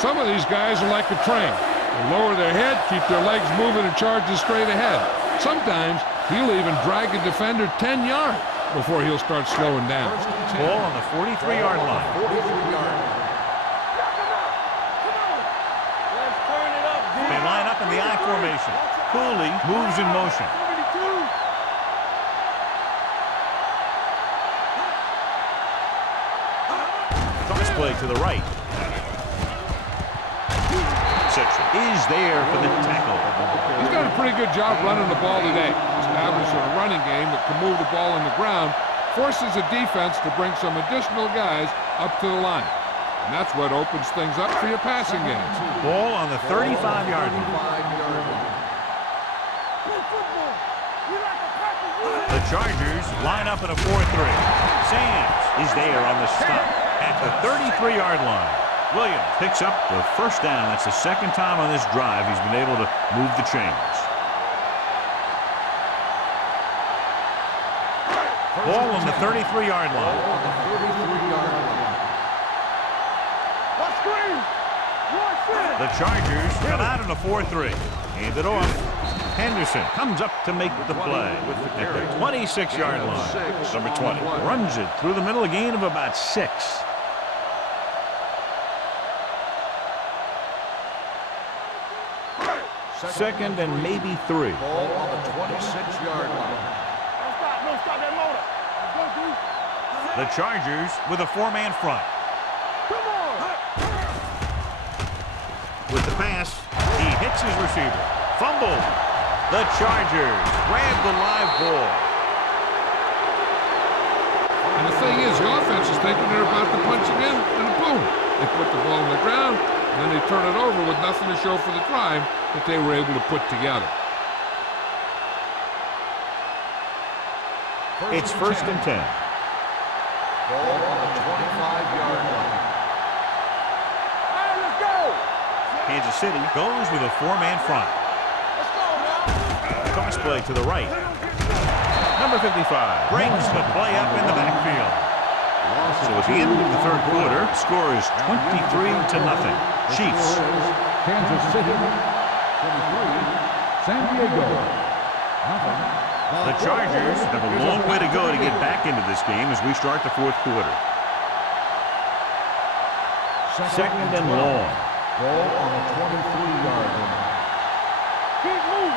Some of these guys are like a train. They lower their head, keep their legs moving, and charge straight ahead. Sometimes he'll even drag a defender 10 yards. before he'll start slowing down. Ball on the 43-yard line. 43-yard line. Let's turn it up, D. They line up in the I formation. Cooley moves in motion. 72. Toss play to the right. Section is there for the tackle. He's done a pretty good job running the ball today. Establishing a running game that can move the ball on the ground, forces the defense to bring some additional guys up to the line. And that's what opens things up for your passing game. Ball on the 35-yard line. 35-yard line. Play football. We like to practice rules. The Chargers line up in a 4-3. Sands is there on the stop at the 33-yard line. Williams picks up the first down. That's the second time on this drive he's been able to move the chains. Ball on the 33-yard line. On the 33-yard line. Let's screen. One set. The Chargers come out in a 4-3. Hand it off. Henderson comes up to make the play at the 26-yard line. Number 20 runs it through the middle, a gain of about 6. Second and maybe 3. Ball on the 26-yard line. Don't stop that motor. Go, D. The Chargers with a 4-man front. Come on. With the pass, he hits his receiver. Fumble. The Chargers grab the live ball. And the thing is, the offense is thinking they're about to punch again, and boom, they put the ball on the ground, and then they turn it over with nothing to show for the drive that they were able to put together. It's first and 10. Ball on the 25-yard line. All right, let's go. Kansas City goes with a 4-man front. Let's go now. Toss play to the right. Number 55 brings the play up in the backfield. So at the end of the third quarter, score is 23-0. Chiefs. Kansas City, 23, San Diego, nothing. The Chargers have a long way to go to get back into this game as we start the fourth quarter. Second and long. Ball on the 23-yard line. Keep moving.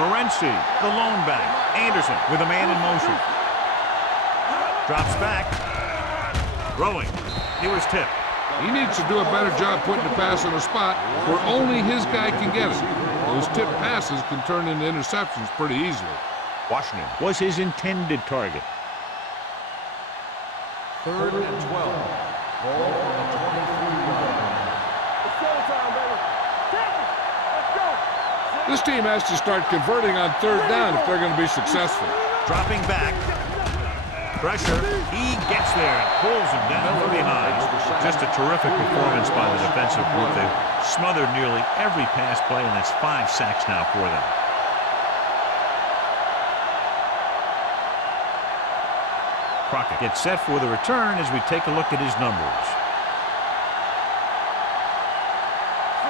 Morency, the lone back. Anderson with a man in motion. Drops back. Throwing. He was tipped. He needs to do a better job putting the pass on a spot where only his guy can get it. Those tip passes can turn into interceptions pretty easily. Washington was his intended target. Third and 12. Ball on the 23-yard line. It's showtime, baby. Tackle. Let's go. This team has to start converting on third down if they're going to be successful. Dropping back. Pressure. He gets there and pulls him down from behind. Just a terrific performance by the defensive group. They've smothered nearly every pass play, and that's 5 sacks now for them. Crockett gets set for the return as we take a look at his numbers.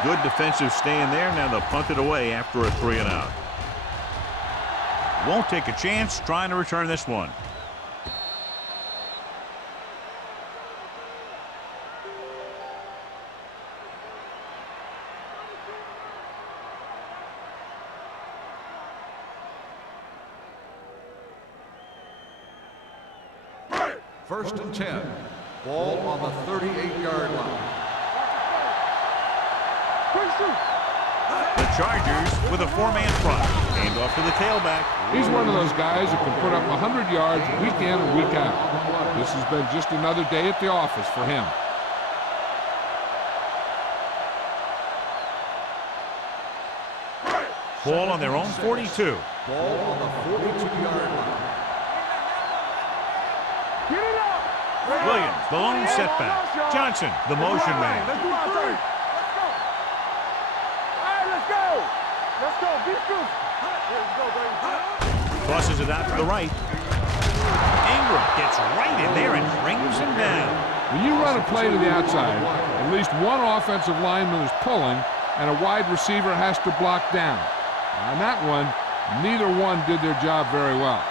Good defensive stand there. Now they'll punt it away after a 3-and-out. Won't take a chance trying to return this one. First and 10. Ball on the 38-yard line. The Chargers with a 4-man front. Hand off to the tailback. He's one of those guys that can put up 100 yards week in and week out. This has been just another day at the office for him. Ball on their own 42. Ball on the 42-yard line. Get it up. Williams, the lone setback. Johnson, the motion man. Let's do our thing. Let's go. All right, let's go. Let's go. Be good. Let's go, baby. Tosses it out to the right. Ingram gets right in there and brings him down. When you run a play to the outside, at least one offensive lineman is pulling and a wide receiver has to block down. On that one, neither one did their job very well.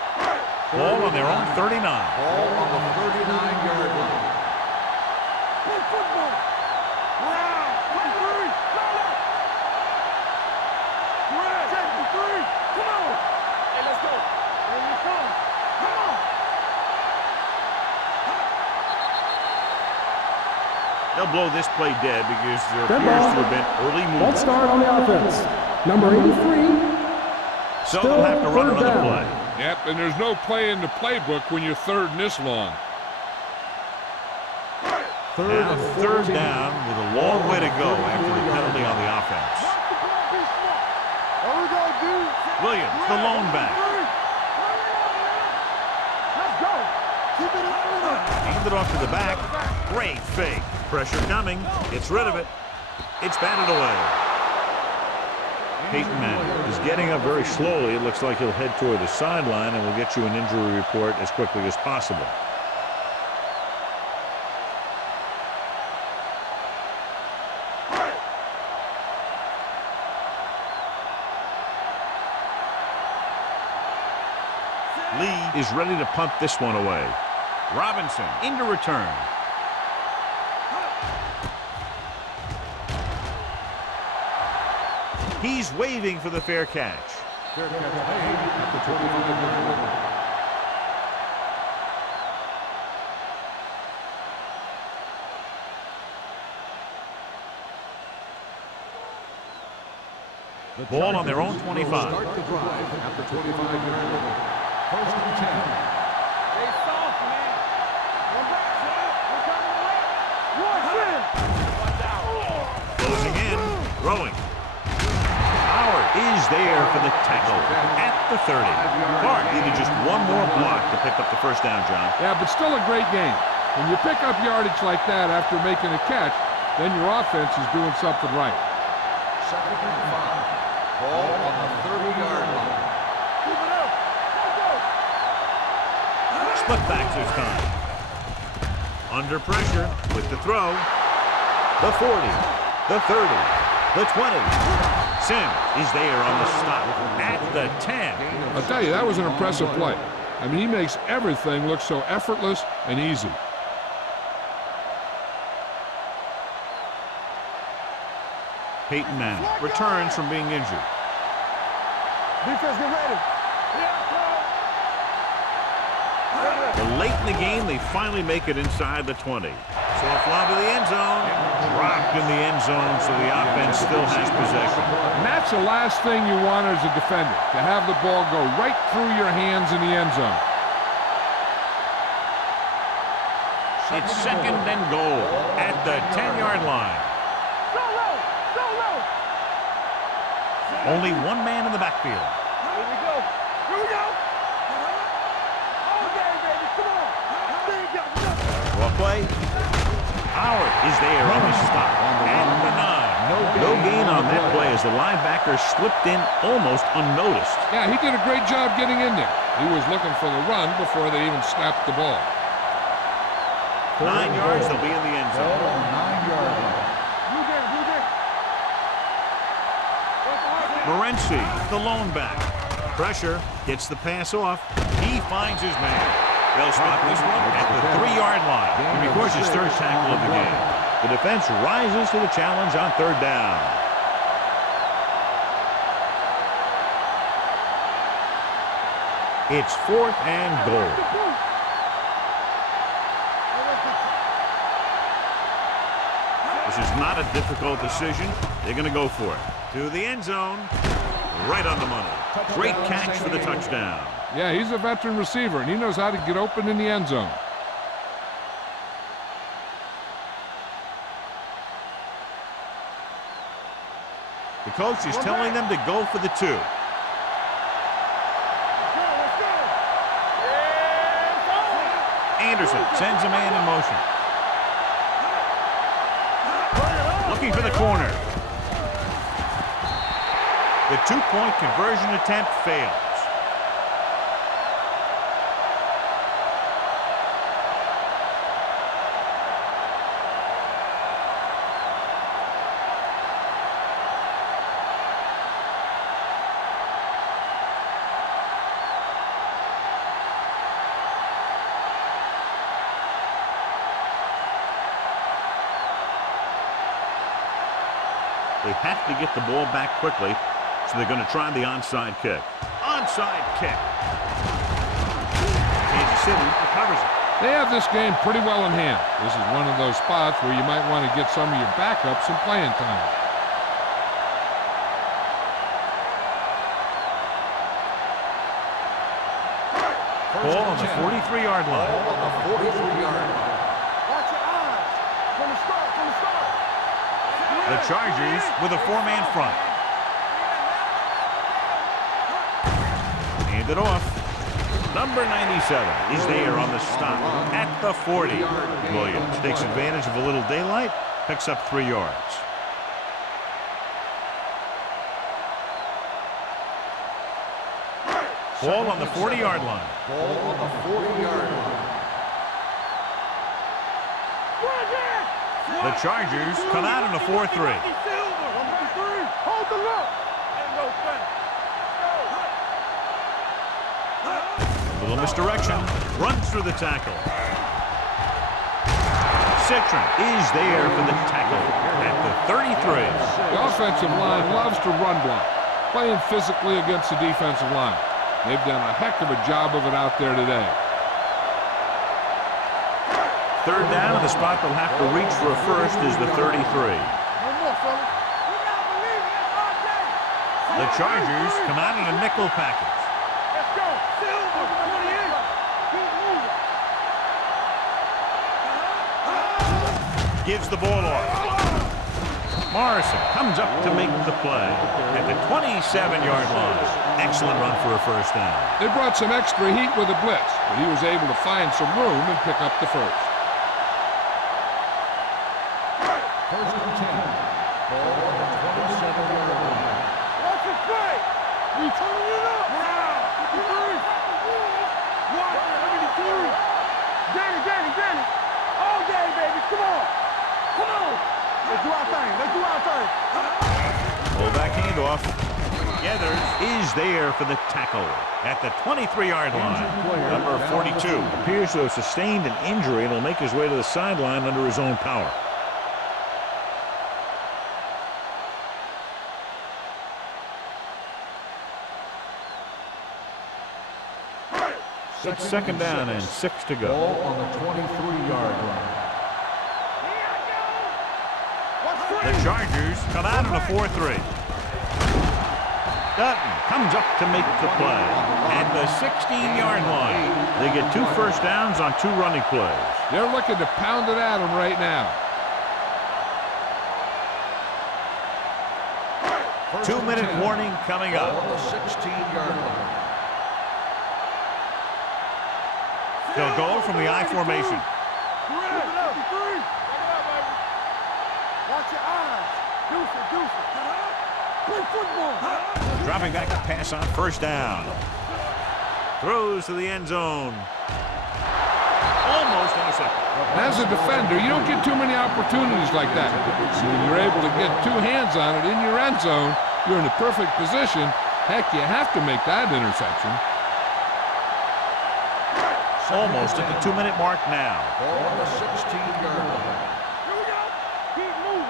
Ball on their own 39. Ball on the 39-yard line. Play football. Wow. Play three. Check the three. Come on. Hey, let's go. Here we come. Come on. They'll blow this play dead because there Dead appears ball. to have been early Ball movement. start on the offense. Number 83. So Still they'll have to run third another down. play. Yep, and there's no play in the playbook when you're third and this long. Now third down with a long way to go after the penalty on the offense. Watch the ball. Be smart. There we go, dude. Williams, the lone back. Let's go. Keep it up. Handed off to the back. Great fake. Pressure coming. Gets rid of it. It's batted away. Peyton Manning is getting up very slowly. It looks like he'll head toward the sideline, and we'll get you an injury report as quickly as possible. Lee is ready to punt this one away. Robinson into return. He's waving for the fair catch. Fair catch made at the 25-yard line. The Ball on their own Chargers 25. will Start the drive at the 25-yard line. First and 10. Stay soft, man. One back, son. We're coming right. Watch it. Watch out. Closing in. Throwing. Howard is there for the tackle at the 30. Clark needed just one more block to pick up the first down, John. Yeah, but still a great game. When you pick up yardage like that after making a catch, then your offense is doing something right. Second and 5. Ball on the 30-yard line. Keep it up. Let's go. Split back this time. Under pressure with the throw. The 40. The 30. The 20. Sim is there on the stop at the 10. I'll tell you, that was an impressive play. I mean, he makes everything look so effortless and easy. Peyton Manning returns from being injured. Defense, get ready. But late in the game, they finally make it inside the 20. So a fly to the end zone. Dropped in the end zone, so the offense still has possession. And that's the last thing you want as a defender, to have the ball go right through your hands in the end zone. It's second and goal at the 10-yard line. Go low. Go low. Only one man in the backfield. Here we go. Here we go. All day, baby. Come on. They ain't got nothing. Draw play. Howard is there on the stop at the 9. No gain on that play as the linebacker slipped in almost unnoticed. Yeah, he did a great job getting in there. He was looking for the run before they even snapped the ball. 9 yards, they'll be in the end Ball zone. on the 9-yard line. Blue game. Blue game. Morency, the lone back. Pressure, gets the pass off. He finds his man. They'll stop this one at the 3-yard line. And records his third tackle of the game. The defense rises to the challenge on third down. It's 4th and goal. This is not a difficult decision. They're going to go for it. To the end zone. Right on the money. Great catch for the touchdown. Yeah, he's a veteran receiver, and he knows how to get open in the end zone. The coach is telling them to go for the 2. Anderson sends a man in motion. Looking for the corner. The 2-point conversion attempt fails. They have to get the ball back quickly, so they're going to try the onside kick. Onside kick. Kansas City recovers it. They have this game pretty well in hand. This is one of those spots where you might want to get some of your backups some playing time. Ball on the 43-yard line. Ball on the 43-yard line. Watch your eyes. From the start, from the start. The Chargers with a four-man front. Hand it off. Number 97 is there on the stop at the 40. Williams takes advantage of a little daylight, picks up 3 yards. Ball on the 40-yard line. Ball on the 40-yard line. The Chargers come out in a 4-3. Hold the look. Ain't no thing. A little misdirection. Runs through the tackle. Citron is there for the tackle at the 33. The offensive line loves to run block, playing physically against the defensive line. They've done a heck of a job of it out there today. Third down, and the spot they'll have to reach for a first is the 33. The Chargers come out in a nickel package. Let's go. Silver. 28. Keep moving. Gives the ball off. Morrison comes up to make the play at the 27-yard line. Excellent run for a first down. They brought some extra heat with a blitz, but he was able to find some room and pick up the first. First and 10. Ball on the 27-yard line. Watch it play. We turning it up. Wow. 53. Watch it. 73. Danny. All day, baby. Come on. Let's do our thing. Fullback handoff. Gathers is there for the tackle at the 23-yard line. Number 42 appears to have sustained an injury and will make his way to the sideline under his own power. It's second down and 6 to go. Ball on the 23-yard line. The Chargers come out in a 4-3. Dutton comes up to make the play at the 16-yard line. They get 2 first downs on 2 running plays. They're looking to pound it at him right now. 2-minute warning coming Ball up. on the 16-yard line. They'll go from the I formation. Watch your eyes. Deuce it. Play football. Dropping back to pass on first down. Throws to the end zone. Almost intercepted. As a defender, you don't get too many opportunities like that. So when you're able to get 2 hands on it in your end zone, you're in a perfect position. Heck, you have to make that interception. Almost at the 2-minute mark now. Ball on the 16-yard line. Here we go. Keep moving.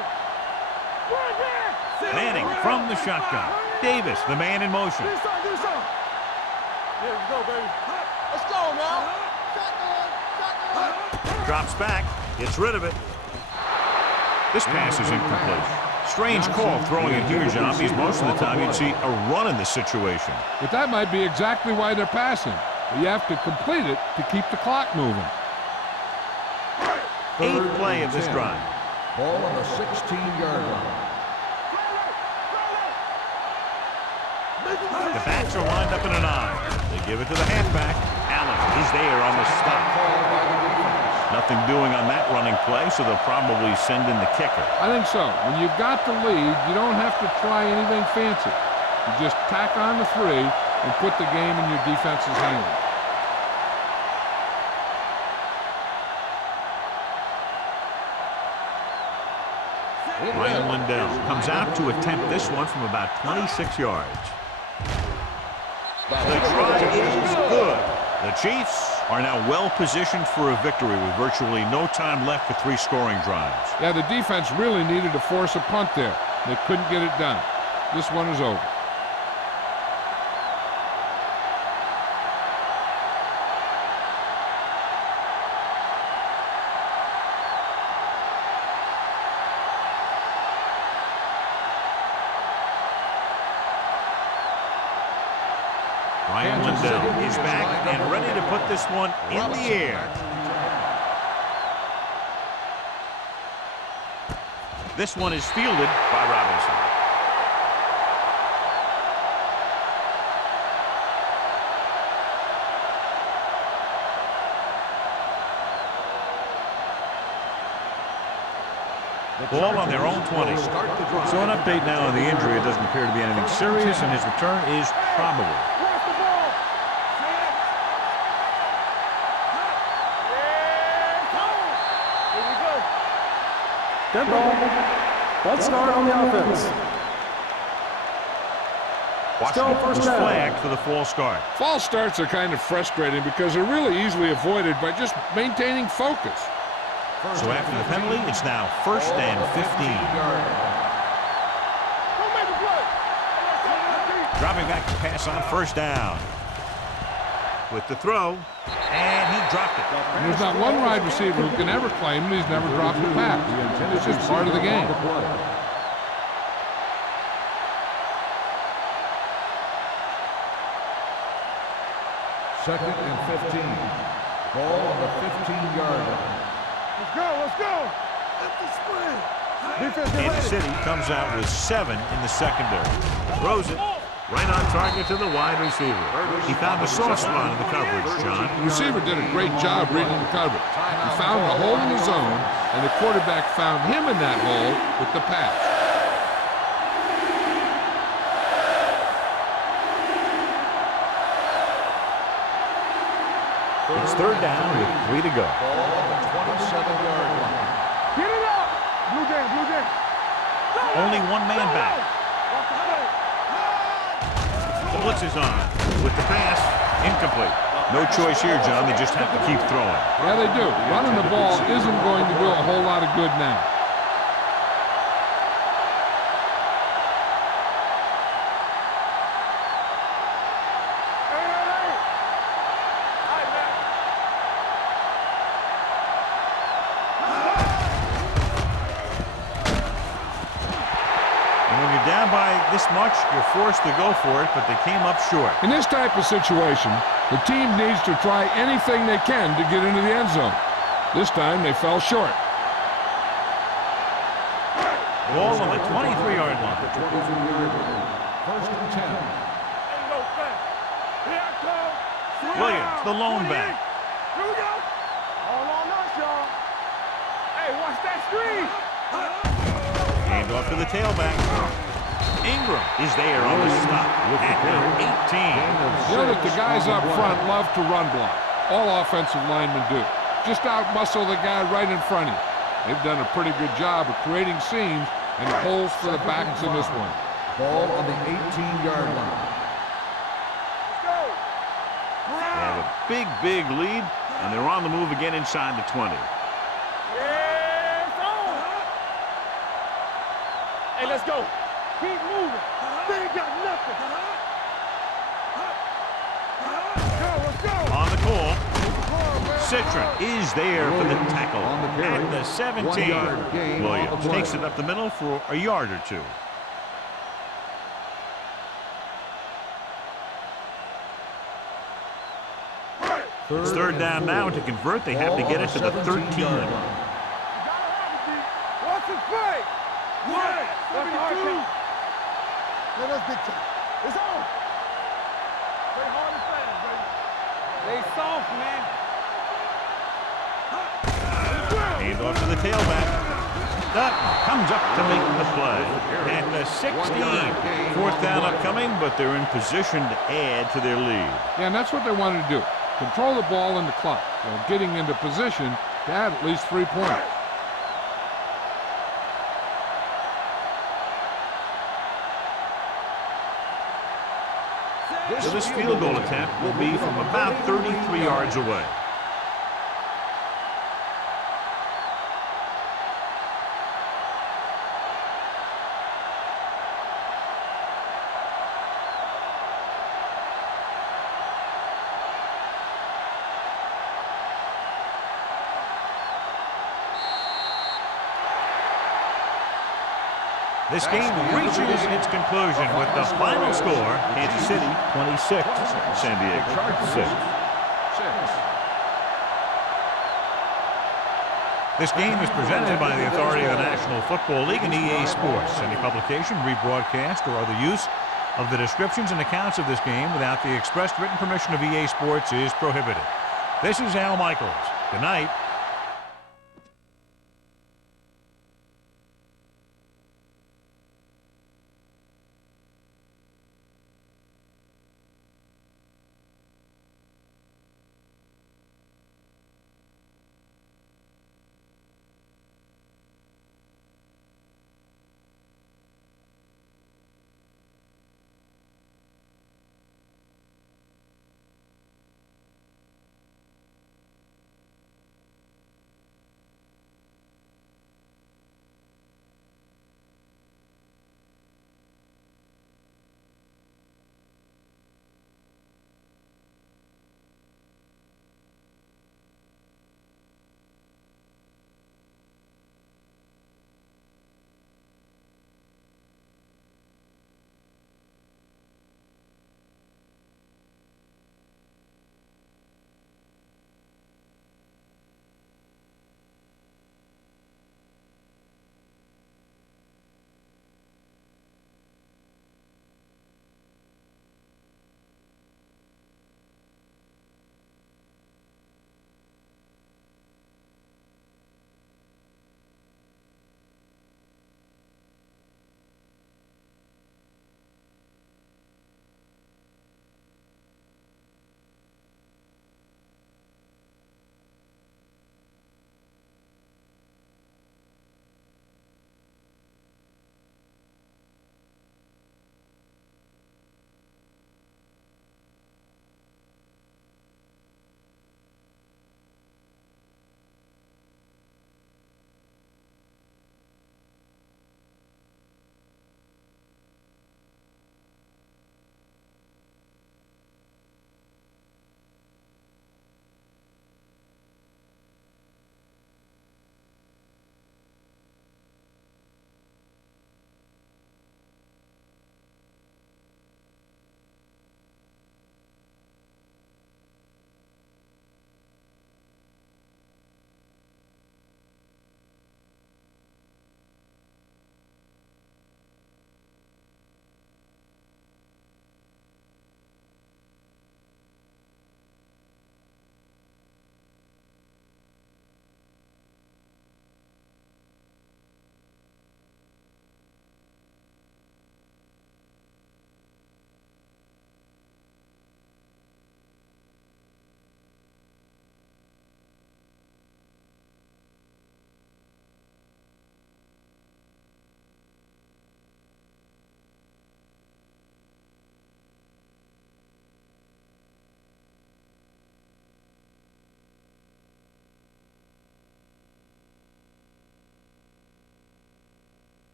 Right there. Manning from the shotgun. Davis, the man in motion. Do something. Here we go, baby. Let's go now. Shotgun. Drops back. Gets rid of it. This pass is incomplete. Strange call throwing it here, John, because most of the time you'd see a run in this situation. But that might be exactly why they're passing. You have to complete it to keep the clock moving. 8th play of this drive. Ball on the 16-yard line. The backs are lined up in an I. They give it to the halfback. Allen is there on the stop. Nothing doing on that running play, so they'll probably send in the kicker. I think so. When you've got the lead, you don't have to try anything fancy. You just tack on the 3 and put the game in your defense's hands. Ryan Lindell comes out to attempt this one from about 26 yards. The try is good. The Chiefs are now well positioned for a victory with virtually no time left for 3 scoring drives. Yeah, the defense really needed to force a punt there. They couldn't get it done. This one is over. Ryan Lindell is back and ready to put this one in the air. This one is fielded by Robinson. Ball on their own 20. So an update now on the injury. It doesn't appear to be anything serious, and his return is probable. Dead ball. Let's start on the offense. Washington was flagged for the false start. False starts are kind of frustrating because they're really easily avoided by just maintaining focus. So after the penalty, it's now 1st and 15. Dropping back to pass on 1st down. With the throw, and he dropped it. And there's not one wide receiver who can ever claim that he's never dropped a pass. It's just part of the game. Second and 15. Ball on the 15-yard line. Let's go. Empty sprint. Kansas City comes out with 7 in the secondary. Throws it. Right on target to the wide receiver. He found a soft spot in the coverage, John. The receiver did a great job reading the coverage. He found a hole in the zone, and the quarterback found him in that hole with the pass. It's 3rd down with 3 to go. Ball on the 27-yard line. Get it up. Blue Jam. Only one man back. The blitz is on. With the pass, incomplete. No choice here, John. They just have to keep throwing. Yeah, they do. Running the ball isn't going to do a whole lot of good now. Down by this much, you're forced to go for it, but they came up short. In this type of situation, the team needs to try anything they can to get into the end zone. This time, they fell short. Ball on the 23-yard line. 1st and 10. Williams, the lone back. Here we go. All on us, y'all. Hey, watch that screen. Hand off to the tailback. Ingram is there on the stop at the 18. You know that the guys up front love to run block. All offensive linemen do. Just out-muscle the guy right in front of you. They've done a pretty good job of creating seams and holes for the backs in this one. Ball on the 18-yard line. They have a big lead, and they're on the move again inside the 20. Hey, let's go. Keep moving. They ain't got nothing. Let's go. On the call, Citron is there for the tackle at the 17. Williams takes it up the middle for a yard or two. It's 3rd down now. To convert, they have to get it to the 13. What's his play? What? 72. Let us big time. It's on. Play hard and fast, baby. They soft, man. Hand off to the tailback. Dutton comes up to make the play. At the 16. 4th down upcoming, but they're in position to add to their lead. Yeah, and that's what they wanted to do. Control the ball in the clock while getting into position to add at least 3 points. So this field goal attempt will be from about 33 yards away. This game reaches its conclusion with the final score, Kansas City 26, San Diego 6. This game is presented by the authority of the National Football League and EA Sports. Any publication, rebroadcast, or other use of the descriptions and accounts of this game without the expressed written permission of EA Sports is prohibited. This is Al Michaels. Good night.